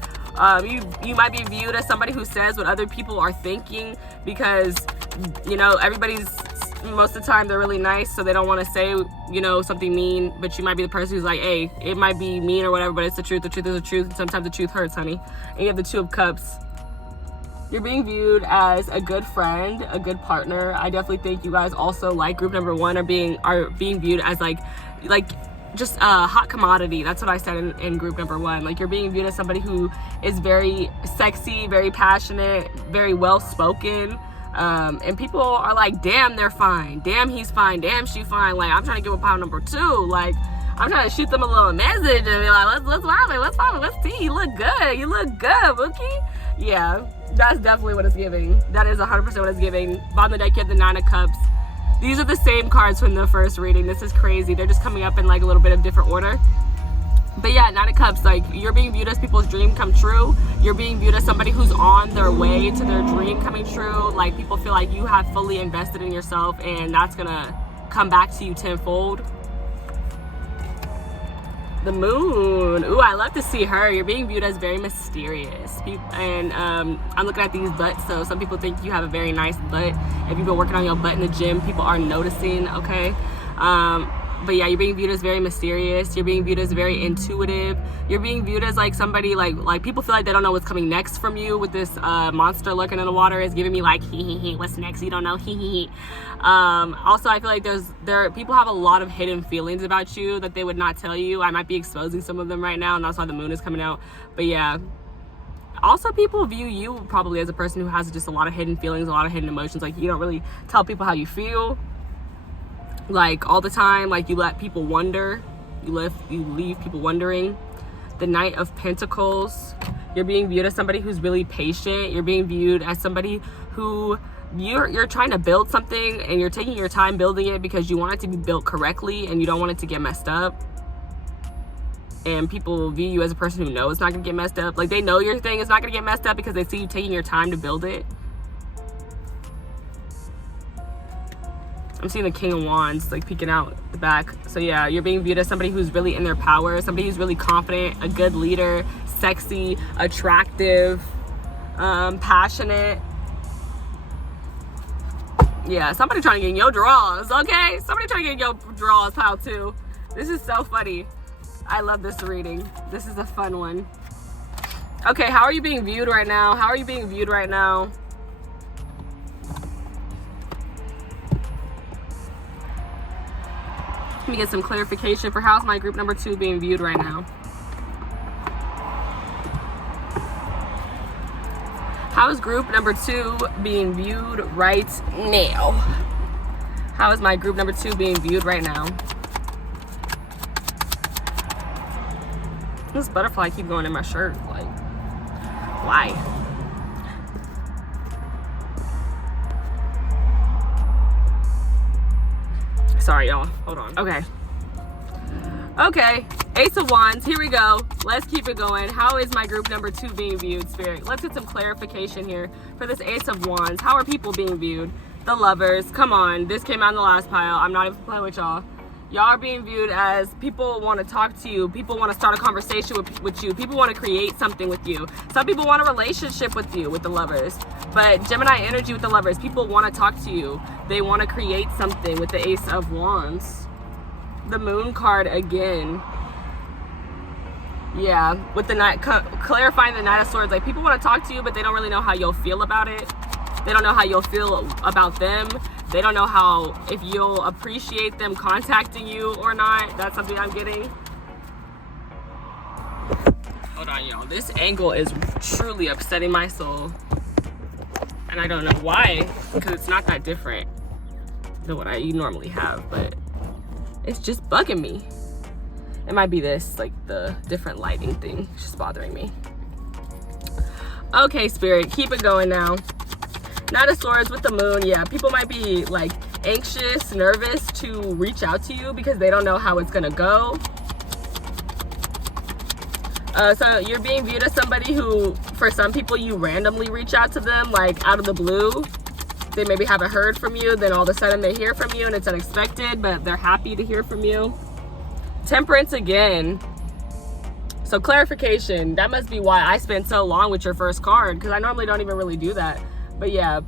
you might be viewed as somebody who says what other people are thinking, because you know everybody's, most of the time they're really nice, so they don't want to say, you know, something mean, but you might be the person who's like, hey, it might be mean or whatever, but it's the truth. The truth is the truth, and sometimes the truth hurts, honey. And you have the Two of Cups. You're being viewed as a good friend, a good partner. I definitely think you guys also, like group number 1, are being viewed as like just a hot commodity. That's what I said in group number 1. Like you're being viewed as somebody who is very sexy, very passionate, very well spoken. And people are like, damn, they're fine. Damn, he's fine. Damn, she fine. Like, I'm trying to give a pound number 2. Like, I'm trying to shoot them a little message and be like, let's vibe, let's see. You look good, Bookie. Yeah, that's definitely what it's giving. That is 100% what it's giving. Bottom of the deck, you have the Nine of Cups. These are the same cards from the first reading. This is crazy. They're just coming up in like a little bit of different order. But yeah, Nine of Cups, like you're being viewed as people's dream come true. You're being viewed as somebody who's on their way to their dream coming true. Like people feel like you have fully invested in yourself, and that's gonna come back to you tenfold. The Moon. Ooh, I love to see her. You're being viewed as very mysterious. And I'm looking at these butts, so some people think you have a very nice butt. If you've been working on your butt in the gym, people are noticing, okay? But yeah, you're being viewed as very mysterious. You're being viewed as very intuitive. You're being viewed as like somebody like people feel like they don't know what's coming next from you. With this monster lurking in the water is giving me like he, what's next? You don't know, he. Also, I feel like people have a lot of hidden feelings about you that they would not tell you. I might be exposing some of them right now, and that's why the moon is coming out. But yeah. Also, people view you probably as a person who has just a lot of hidden feelings, a lot of hidden emotions. Like, you don't really tell people how you feel, like, all the time. Like, you let people wonder. You leave people wondering. The Knight of Pentacles. You're being viewed as somebody who's really patient. You're being viewed as somebody who you're trying to build something, and you're taking your time building it because you want it to be built correctly and you don't want it to get messed up. And people view you as a person who knows it's not gonna get messed up. Like, they know your thing is not gonna get messed up because they see you taking your time to build it. I'm seeing the King of Wands like peeking out the back. So yeah, you're being viewed as somebody who's really in their power, somebody who's really confident, a good leader, sexy, attractive, passionate. Yeah, somebody trying to get in your drawers, okay? Somebody trying to get in your drawers, pal, too. This is so funny. I love this reading. This is a fun one. Okay, how are you being viewed right now? How are you being viewed right now? Let me get some clarification for how's my group number 2 being viewed right now. How is group number 2 being viewed right now? How is my group number 2 being viewed right now? This butterfly keep going in my shirt. Like, why? Sorry, y'all. Hold on. Okay. Ace of Wands. Here we go. Let's keep it going. How is my group number 2 being viewed, Spirit? Let's get some clarification here for this Ace of Wands. How are people being viewed? The Lovers. Come on. This came out in the last pile. I'm not even playing with y'all. Y'all are being viewed as people want to talk to you. People want to start a conversation with you. People want to create something with you. Some people want a relationship with you, with the Lovers. But Gemini energy with the Lovers, people want to talk to you. They want to create something with the Ace of Wands. The Moon card again. Yeah, with the Knight, clarifying the Knight of Swords. Like, people want to talk to you, but they don't really know how you'll feel about it. They don't know how you'll feel about them. They don't know if you'll appreciate them contacting you or not. That's something I'm getting. Hold on, y'all. This angle is truly upsetting my soul. And I don't know why, because it's not that different than what you normally have, but it's just bugging me. It might be this, like the different lighting thing. It's just bothering me. Okay, Spirit, keep it going now. Knight of Swords with the Moon. Yeah, people might be like anxious, nervous to reach out to you because they don't know how it's gonna go. So you're being viewed as somebody who, for some people, you randomly reach out to them like out of the blue. They maybe haven't heard from you, then all of a sudden they hear from you and it's unexpected, but they're happy to hear from you. Temperance again. So clarification, that must be why I spent so long with your first card, because I normally don't even really do that. But yeah,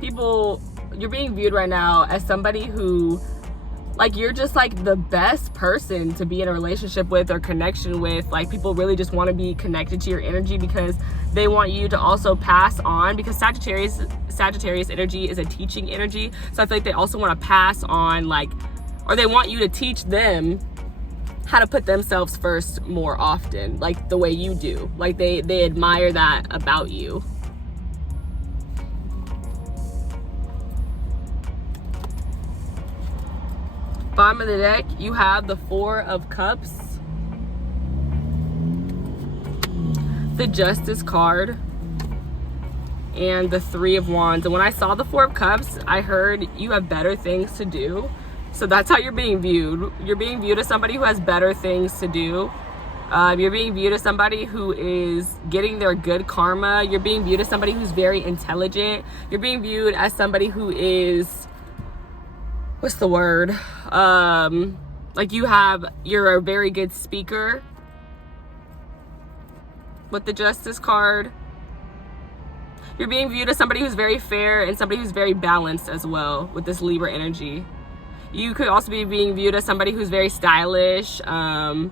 people, you're being viewed right now as somebody who, like, you're just like the best person to be in a relationship with or connection with. Like, people really just want to be connected to your energy because they want you to also pass on, because Sagittarius energy is a teaching energy. So I feel like they also want to pass on, like, or they want you to teach them how to put themselves first more often, like the way you do. Like, they admire that about you. Bottom of the deck, you have the Four of Cups, the Justice card, and the Three of Wands. And when I saw the Four of Cups, I heard you have better things to do. So that's how you're being viewed. You're being viewed as somebody who has better things to do. You're being viewed as somebody who is getting their good karma. You're being viewed as somebody who's very intelligent. You're being viewed as somebody who is, what's the word? Like, you're a very good speaker with the Justice card. You're being viewed as somebody who's very fair and somebody who's very balanced as well with this Libra energy. You could also be being viewed as somebody who's very stylish, a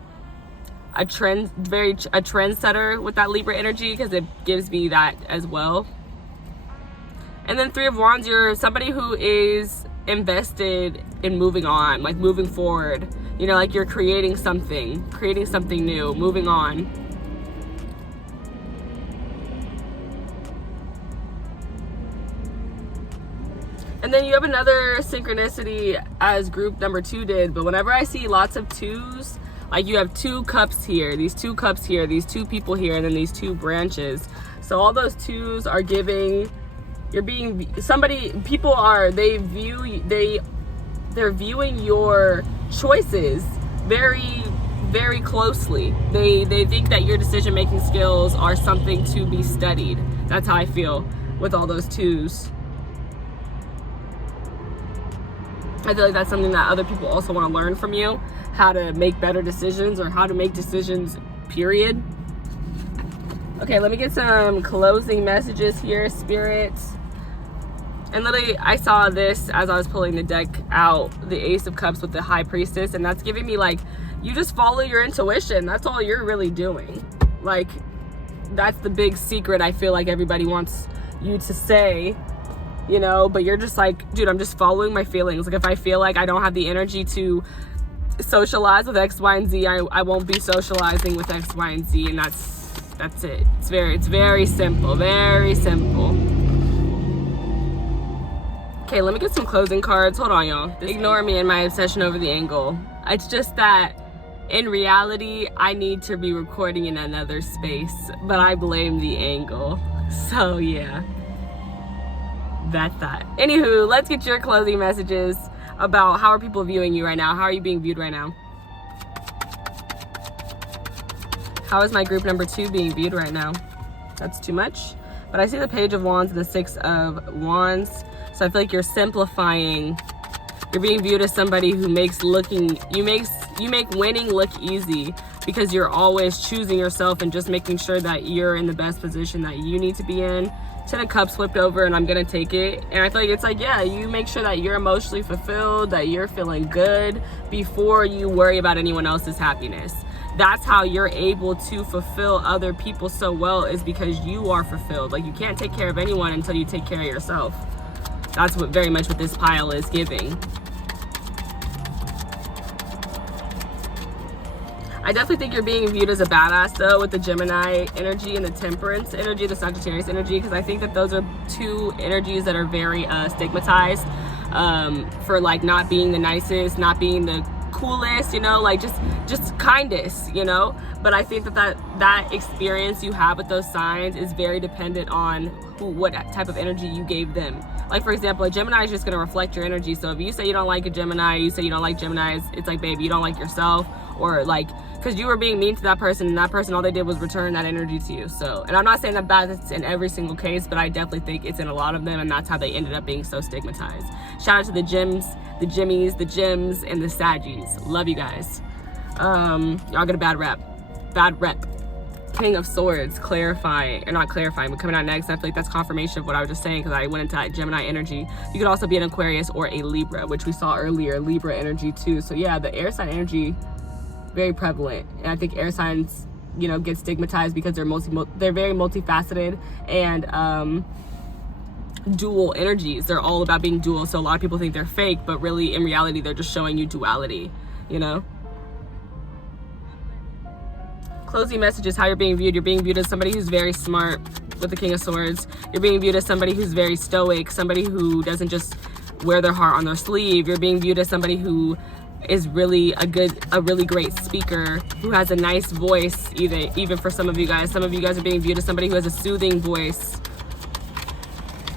trendsetter with that Libra energy, because it gives me that as well. And then Three of Wands, you're somebody who is invested in moving on, like moving forward. You know, like you're creating something new, moving on. And then you have another synchronicity as group number 2 did, but whenever I see lots of 2s, like you have 2 cups here, these 2 cups here, these 2 people here, and then these 2 branches. So all those 2s are giving, you're being, people are, they're viewing your choices very, very closely. They think that your decision-making skills are something to be studied. That's how I feel with all those 2s. I feel like that's something that other people also want to learn from you, how to make better decisions or how to make decisions, period. Okay, let me get some closing messages here, Spirit. And literally, I saw this as I was pulling the deck out, the Ace of Cups with the High Priestess, and that's giving me like, you just follow your intuition. That's all you're really doing. Like, that's the big secret I feel like everybody wants you to say, you know, but you're just like, dude, I'm just following my feelings. Like, if I feel like I don't have the energy to socialize with X, Y, and Z, I won't be socializing with X, Y, and Z, and that's it. It's very simple, very simple. Okay, let me get some closing cards. Hold on, y'all. Ignore me and my obsession over the angle. It's just that in reality, I need to be recording in another space, but I blame the angle. So yeah. That's that. Anywho, let's get your closing messages about how are people viewing you right now? How are you being viewed right now? How is my group number 2 being viewed right now? That's too much. But I see the Page of Wands and the 6 of Wands. So I feel like you're simplifying. You're being viewed as somebody who you make winning look easy, because you're always choosing yourself and just making sure that you're in the best position that you need to be in. 10 of Cups flipped over, and I'm gonna take it. And I feel like it's like, yeah, you make sure that you're emotionally fulfilled, that you're feeling good before you worry about anyone else's happiness. That's how you're able to fulfill other people so well, is because you are fulfilled. Like, you can't take care of anyone until you take care of yourself. That's what very much what this pile is giving. I definitely think you're being viewed as a badass, though, with the Gemini energy and the Temperance energy, the Sagittarius energy, because I think that those are 2 energies that are very stigmatized for, like, not being the nicest, not being the coolest, you know, like just kindest, you know. But I think that experience you have with those signs is very dependent on what type of energy you gave them. Like, for example, a Gemini is just going to reflect your energy. So if you say you don't like a Gemini, you say you don't like Geminis, it's like, baby, you don't like yourself, or like, because you were being mean to that person, and that person, all they did was return that energy to you. So, and I'm not saying that that's in every single case, but I definitely think it's in a lot of them, and that's how they ended up being so stigmatized. Shout out to the Gems, the Jimmies, the Gems, and the Saggies. Love you guys. Y'all get a bad rep. King of Swords, clarifying, or not clarifying, but coming out next. I feel like that's confirmation of what I was just saying, because I went into that Gemini energy. You could also be an Aquarius or a Libra, which we saw earlier, Libra energy too. So yeah, the air sign energy, very prevalent. And I think air signs, you know, get stigmatized because they're very multifaceted and dual energies. They're all about being dual. So a lot of people think they're fake, but really in reality, they're just showing you duality, you know? Closing messages, how you're being viewed. You're being viewed as somebody who's very smart with the King of Swords. You're being viewed as somebody who's very stoic, somebody who doesn't just wear their heart on their sleeve. You're being viewed as somebody who is really a really great speaker, who has a nice voice, even for some of you guys. Some of you guys are being viewed as somebody who has a soothing voice.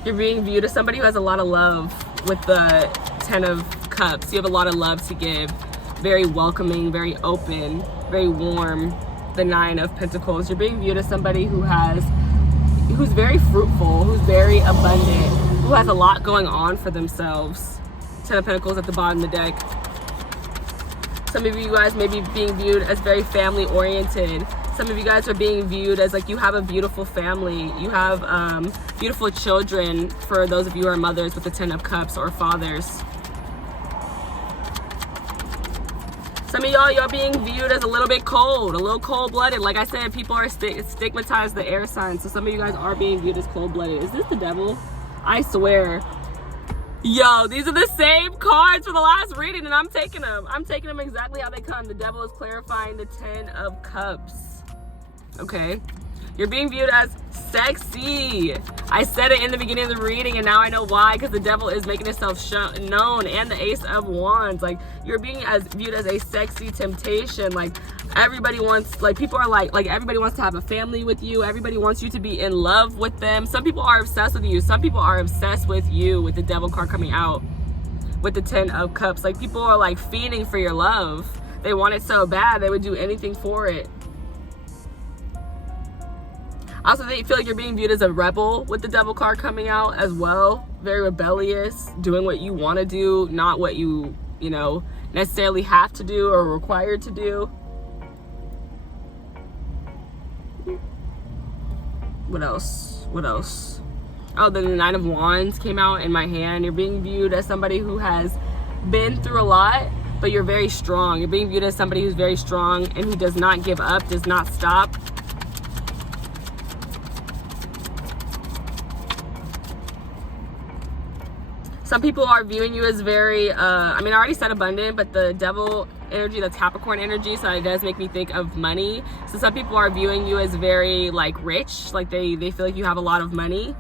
You're being viewed as somebody who has a lot of love with the 10 of Cups. You have a lot of love to give. Very welcoming, very open, very warm. The 9 of Pentacles. You're being viewed as somebody who's very fruitful, who's very abundant, who has a lot going on for themselves. 10 of Pentacles at the bottom of the deck. Some of you guys may be being viewed as very family oriented. Some of you guys are being viewed as like you have a beautiful family. You have beautiful children, for those of you who are mothers with the 10 of Cups, or fathers. Some of y'all being viewed as a little bit cold, a little cold-blooded. Like I said, people are stigmatized the air signs, so some of you guys are being viewed as cold-blooded. Is this the devil? I swear. Yo, these are the same cards for the last reading, and I'm taking them. I'm taking them exactly how they come. The devil is clarifying the 10 of Cups. Okay. You're being viewed as sexy. I said it in the beginning of the reading, and now I know why, because the devil is making itself known, and the Ace of Wands. Like, you're being viewed as a sexy temptation. Like, everybody wants, like, people are like everybody wants to have a family with you. Everybody wants you to be in love with them. Some people are obsessed with you. Some people are obsessed with you, with the devil card coming out with the 10 of Cups. Like, people are like fiending for your love. They want it so bad, they would do anything for it. Also, they feel like you're being viewed as a rebel with the devil card coming out as well. Very rebellious, doing what you want to do, not what you know, necessarily have to do or required to do. What else? What else? Oh, the 9 of Wands came out in my hand. You're being viewed as somebody who has been through a lot, but you're very strong. You're being viewed as somebody who's very strong and who does not give up, does not stop. Some people are viewing you as very, I mean, I already said abundant, but the devil energy, that's Capricorn energy, so it does make me think of money. So some people are viewing you as very, like, rich, like they feel like you have a lot of money.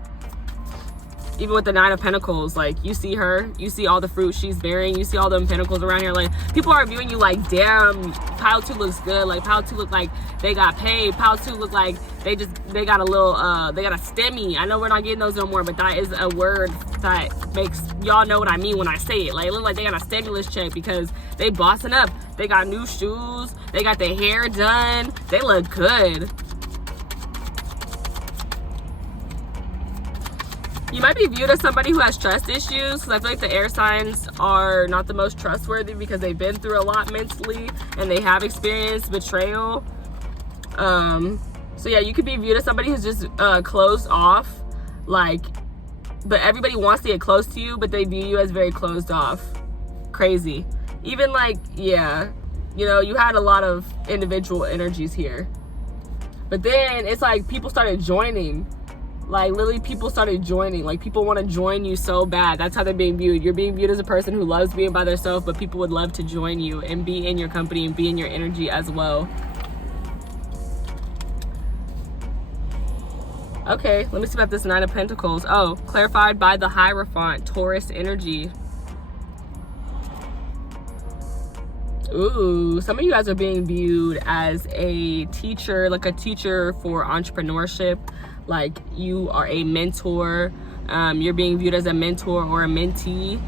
Even with the 9 of Pentacles, like, you see her, you see all the fruit she's bearing, you see all them pentacles around here. Like, people are viewing you like, damn, pile 2 looks good. Like, pile 2 look like they got paid. Pile 2 look like they got a little, they got a stemmy. I know we're not getting those no more, but that is a word that makes y'all know what I mean when I say it. Like, it look like they got a stimulus check because they bossing up. They got new shoes. They got their hair done. They look good. You might be viewed as somebody who has trust issues, because I feel like the air signs are not the most trustworthy because they've been through a lot mentally and they have experienced betrayal. So yeah, you could be viewed as somebody who's just closed off, like, but everybody wants to get close to you, but they view you as very closed off. Crazy. Even like, yeah, you know, you had a lot of individual energies here. But then it's like people started joining. Like, literally, people started joining. Like, people want to join you so bad. That's how they're being viewed. You're being viewed as a person who loves being by themselves, but people would love to join you and be in your company and be in your energy as well. Okay, let me see about this 9 of Pentacles. Oh, clarified by the Hierophant, Taurus energy. Ooh, some of you guys are being viewed as a teacher, like a teacher for entrepreneurship. Like, you are a mentor. You're being viewed as a mentor or a mentee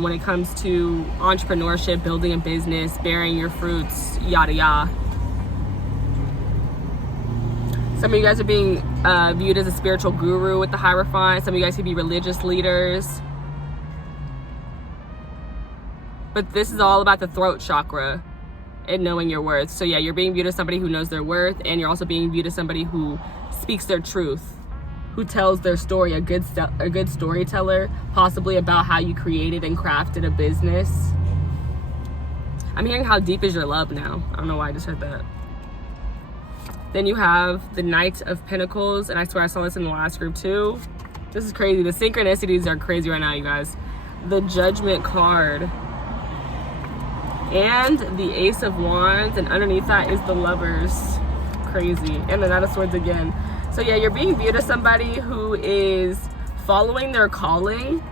when it comes to entrepreneurship, building a business, bearing your fruits, yada yada. Some of you guys are being viewed as a spiritual guru with the Hierophant. Some of you guys could be religious leaders. But this is all about the throat chakra and knowing your worth. So yeah, you're being viewed as somebody who knows their worth, and you're also being viewed as somebody who speaks their truth, who tells their story, a good storyteller, possibly about how you created and crafted a business. I'm hearing how deep is your love now. I don't know why I just heard that. Then you have the Knight of Pentacles, and I swear I saw this in the last group too. This is crazy. The synchronicities are crazy right now, you guys. The Judgment card. And the Ace of Wands, and underneath that is the Lovers. Crazy. And the Knight of Swords again. So yeah, you're being viewed as somebody who is following their calling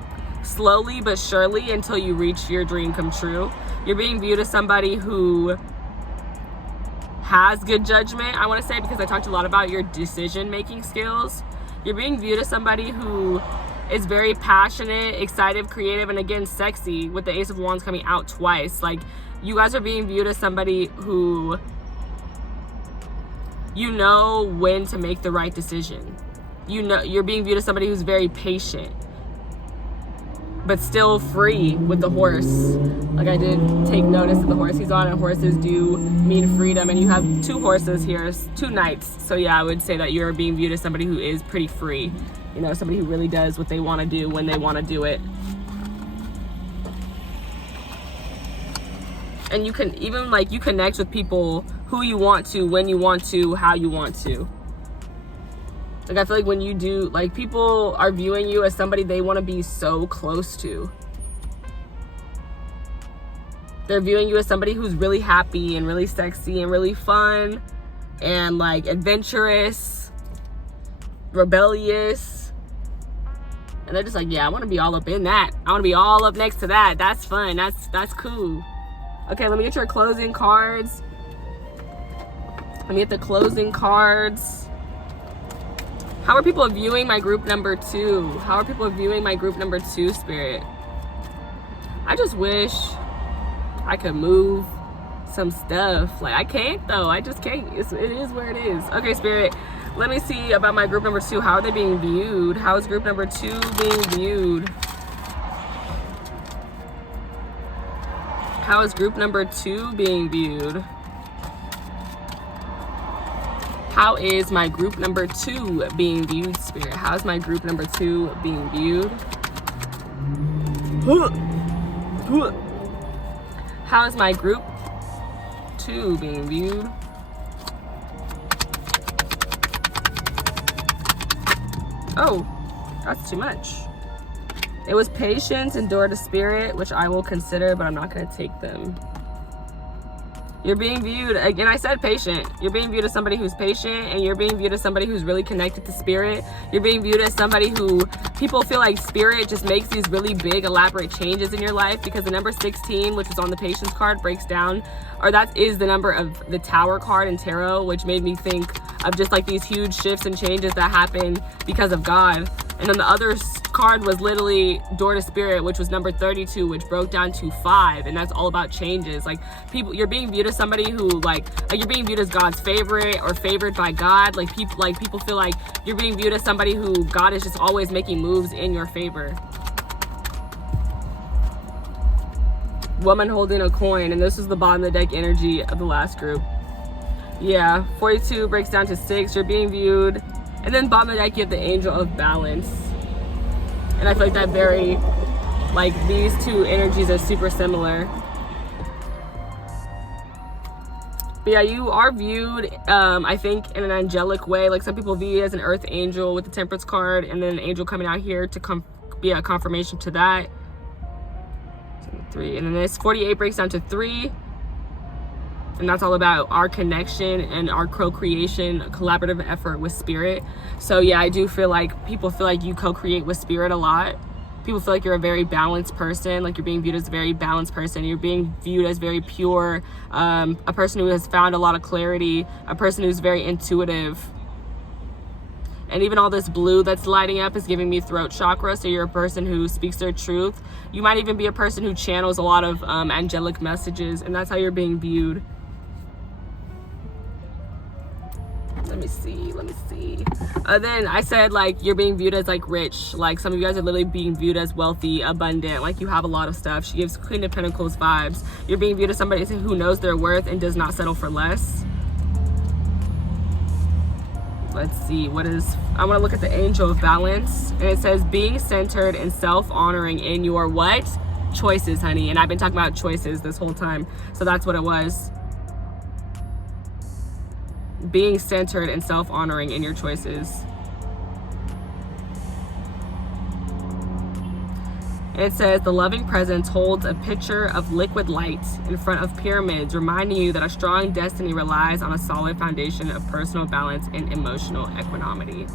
slowly but surely until you reach your dream come true. You're being viewed as somebody who has good judgment, I want to say, because I talked a lot about your decision-making skills. You're being viewed as somebody who is very passionate, excited, creative, and again, sexy, with the Ace of Wands coming out twice. Like, you guys are being viewed as somebody who, you know when to make the right decision. You know, you're being viewed as somebody who's very patient, but still free with the horse. Like, I did take notice of the horse he's on, and horses do mean freedom, and you have 2 horses here, 2 knights. So yeah, I would say that you're being viewed as somebody who is pretty free. You know, somebody who really does what they want to do when they want to do it. And you can even like, you connect with people who you want to, when you want to, how you want to. Like, I feel like when you do, like, people are viewing you as somebody they want to be so close to. They're viewing you as somebody who's really happy and really sexy and really fun and like adventurous, rebellious. And they're just like, yeah, I want to be all up in that. I want to be all up next to that. That's fun. That's cool. Okay, let me get your closing cards. Let me get the closing cards. How are people viewing my group number 2? How are people viewing my group number 2, Spirit? I just wish I could move some stuff. Like, I can't though. I just can't. It is where it is. Okay, Spirit, let me see about my group number 2. How are they being viewed? How is group number 2 being viewed? How is group number 2 being viewed? How is my group number 2 being viewed, Spirit? How is my group number 2 being viewed? How is my group 2 being viewed? Oh, that's too much. It was patience, endure to spirit, which I will consider, but I'm not going to take them. You're being viewed, again, I said patient. You're being viewed as somebody who's patient, and you're being viewed as somebody who's really connected to spirit. You're being viewed as somebody who people feel like spirit just makes these really big, elaborate changes in your life, because the number 16, which is on the patience card, breaks down, or that is the number of the Tower card in tarot, which made me think of just like these huge shifts and changes that happen because of God. And then the other card was literally Door to Spirit, which was number 32, which broke down to 5, and that's all about changes. Like, people, you're being viewed as somebody who like you're being viewed as God's favorite or favored by God. Like people feel like you're being viewed as somebody who God is just always making moves in your favor. Woman holding a coin, and this is the bottom of the deck energy of the last group. Yeah, 42 breaks down to 6. You're being viewed. And then bottom of the deck, you have the Angel of Balance. And I feel like that very, like, these two energies are super similar. But yeah, you are viewed, I think, in an angelic way. Like, some people view you as an earth angel with the Temperance card, and then an angel coming out here to be a confirmation to that. 3. And then this 48 breaks down to 3. And that's all about our connection and our co-creation, collaborative effort with spirit. So yeah, I do feel like people feel like you co-create with spirit a lot. People feel like you're a very balanced person, like you're being viewed as a very balanced person. You're being viewed as very pure, a person who has found a lot of clarity, a person who's very intuitive. And even all this blue that's lighting up is giving me throat chakra. So you're a person who speaks their truth. You might even be a person who channels a lot of angelic messages, and that's how you're being viewed. Let me see. Then I said, like, you're being viewed as like rich. Like, some of you guys are literally being viewed as wealthy, abundant, like you have a lot of stuff. She gives Queen of Pentacles vibes. You're being viewed as somebody who knows their worth and does not settle for less. Let's see, what is, I want to look at the Angel of Balance, and it says being centered and self-honoring in your what? Choices, honey. And I've been talking about choices this whole time, so that's what it was. Being centered and self-honoring in your choices. And it says the loving presence holds a pitcher of liquid light in front of pyramids, reminding you that a strong destiny relies on a solid foundation of personal balance and emotional equanimity.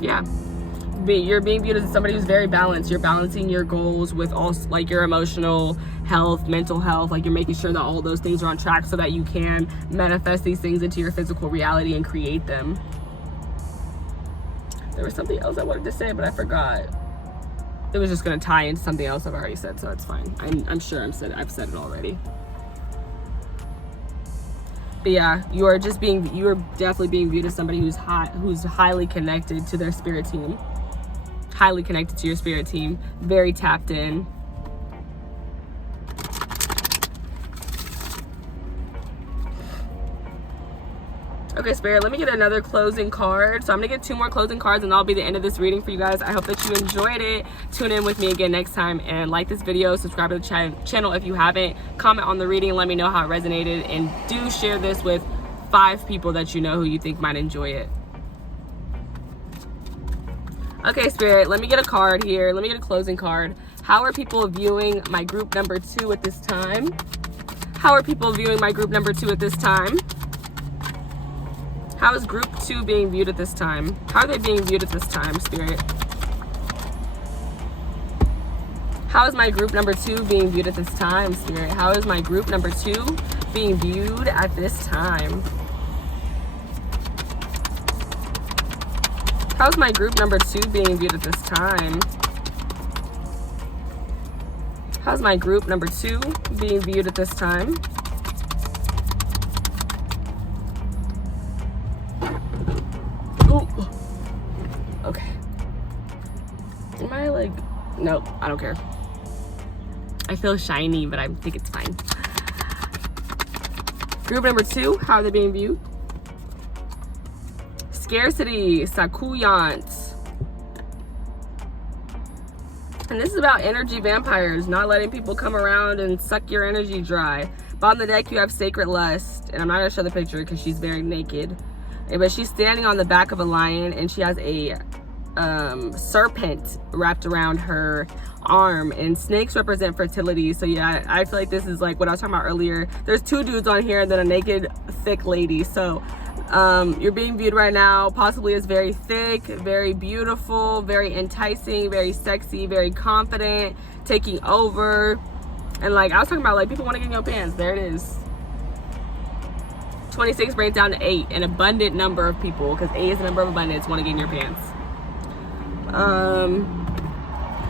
Yeah. You're being viewed as somebody who's very balanced. You're balancing your goals with all, like, your emotional health, mental health. Like, you're making sure that all those things are on track so that you can manifest these things into your physical reality and create them. There was something else I wanted to say, but I forgot. It was just going to tie into something else I've already said, so it's fine. I'm sure I've said it already. But yeah, you are definitely being viewed as somebody who's highly connected to their spirit team. Highly connected to your spirit team, very tapped in. Okay, Spirit, let me get another closing card. So I'm gonna get 2 more closing cards and that'll be the end of this reading for you guys. I hope that you enjoyed it. Tune in with me again next time and like this video, subscribe to the channel if you haven't, comment on the reading, let me know how it resonated, and do share this with 5 people that you know who you think might enjoy it. Okay, Spirit, let me get a card here. Let me get a closing card. How are people viewing my group number 2 at this time? How are people viewing my group number 2 at this time? How is group 2 being viewed at this time? How are they being viewed at this time, Spirit? How is my group number 2 being viewed at this time, Spirit? How is my group number 2 being viewed at this time? How's my group number 2 being viewed at this time? How's my group number 2 being viewed at this time? Ooh. Okay. Am I like... Nope, I don't care. I feel shiny, but I think it's fine. Group number 2, how are they being viewed? Scarcity, Sakuyant. And this is about energy vampires, not letting people come around and suck your energy dry. Bottom of the deck, you have Sacred Lust. And I'm not going to show the picture because she's very naked. But she's standing on the back of a lion and she has a serpent wrapped around her arm. And snakes represent fertility. So yeah, I feel like this is like what I was talking about earlier. There's 2 dudes on here and then a naked, thick lady. So you're being viewed right now possibly as very thick, very beautiful, very enticing, very sexy, very confident, taking over. And like I was talking about, like people want to get in your pants. There it is. 26 brings down to 8, an abundant number of people, because 8 is the number of abundance, want to get in your pants.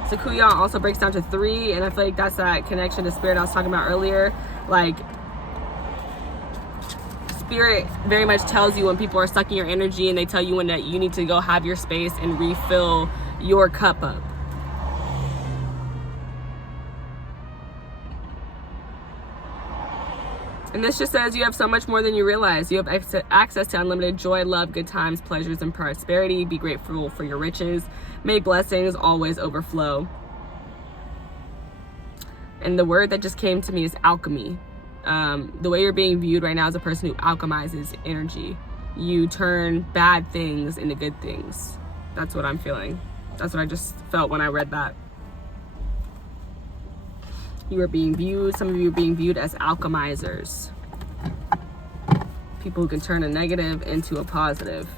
Sakuya also breaks down to 3, and I feel like that's that connection to Spirit I was talking about earlier. Like Spirit very much tells you when people are sucking your energy, and they tell you when that you need to go have your space and refill your cup up. And this just says you have so much more than you realize. You have access to unlimited joy, love, good times, pleasures, and prosperity. Be grateful for your riches. May blessings always overflow. And the word that just came to me is alchemy. The way you're being viewed right now is a person who alchemizes energy. You turn bad things into good things. That's what I'm feeling. That's what I just felt when I read that. You are being viewed, some of you are being viewed as alchemizers. People who can turn a negative into a positive.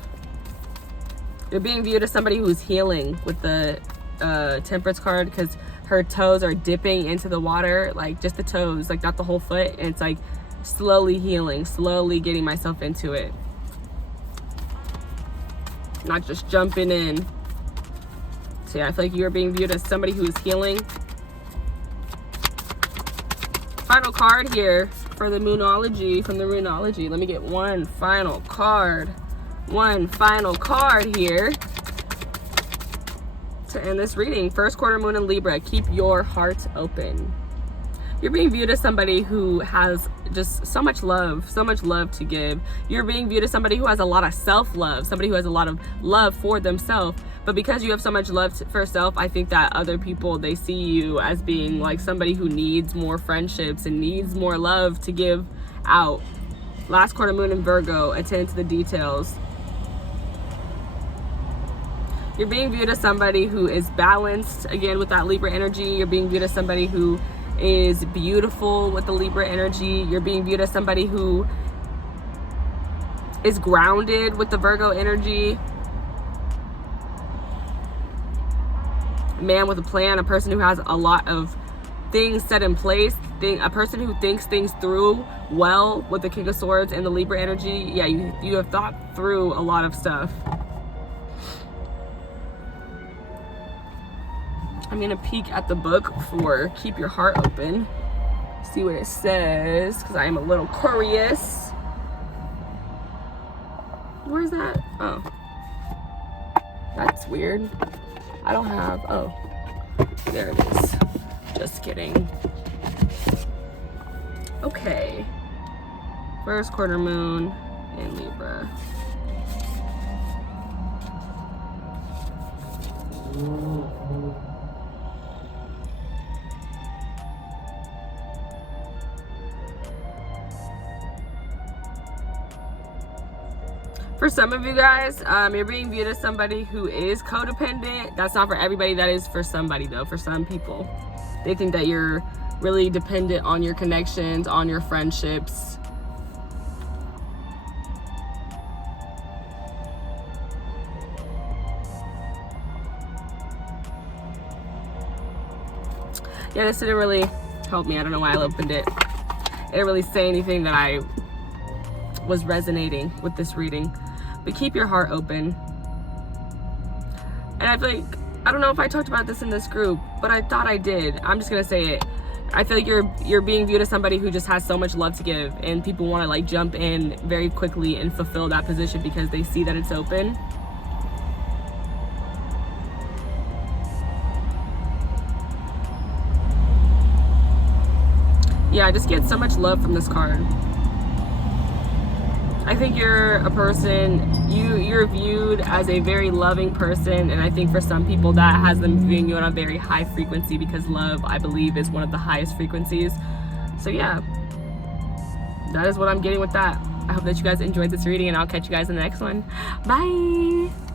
You're being viewed as somebody who's healing with the Temperance card, because her toes are dipping into the water, like just the toes, like not the whole foot. And it's like slowly healing, slowly getting myself into it. Not just jumping in. So yeah, I feel like you're being viewed as somebody who is healing. Final card here for the Moonology, from the Runology. Let me get one final card. One final card here to end this reading. First quarter moon in Libra. Keep your heart open. You're being viewed as somebody who has just so much love to give. You're being viewed as somebody who has a lot of self-love, somebody who has a lot of love for themselves. But because you have so much love for self, I think that other people, they see you as being like somebody who needs more friendships and needs more love to give out. Last quarter moon in Virgo, attend to the details. You're being viewed as somebody who is balanced, again, with that Libra energy. You're being viewed as somebody who is beautiful with the Libra energy. You're being viewed as somebody who is grounded with the Virgo energy. Man with a plan, a person who has a lot of things set in place, a person who thinks things through well with the King of Swords and the Libra energy. Yeah, you have thought through a lot of stuff. I'm gonna peek at the book for Keep Your Heart Open, see what it says, because I am a little curious. Where's that? Oh, that's weird. I don't have, oh, there it is. Just kidding. Okay. First quarter moon in Libra. For some of you guys, you're being viewed as somebody who is codependent. That's not for everybody. That is for somebody, though. For some people, they think that you're really dependent on your connections, on your friendships. Yeah, this didn't really help me. I don't know why I opened it. It didn't really say anything that I was resonating with this reading. But keep your heart open. And I feel like, I don't know if I talked about this in this group, but I thought I did. I'm just gonna say it. I feel like you're being viewed as somebody who just has so much love to give, and people want to like jump in very quickly and fulfill that position because they see that it's open. Yeah, I just get so much love from this card. I think you're a person, you're viewed as a very loving person, and I think for some people that has them viewing you on a very high frequency, because love, I believe, is one of the highest frequencies. So yeah, that is what I'm getting with that. I hope that you guys enjoyed this reading, and I'll catch you guys in the next one. Bye!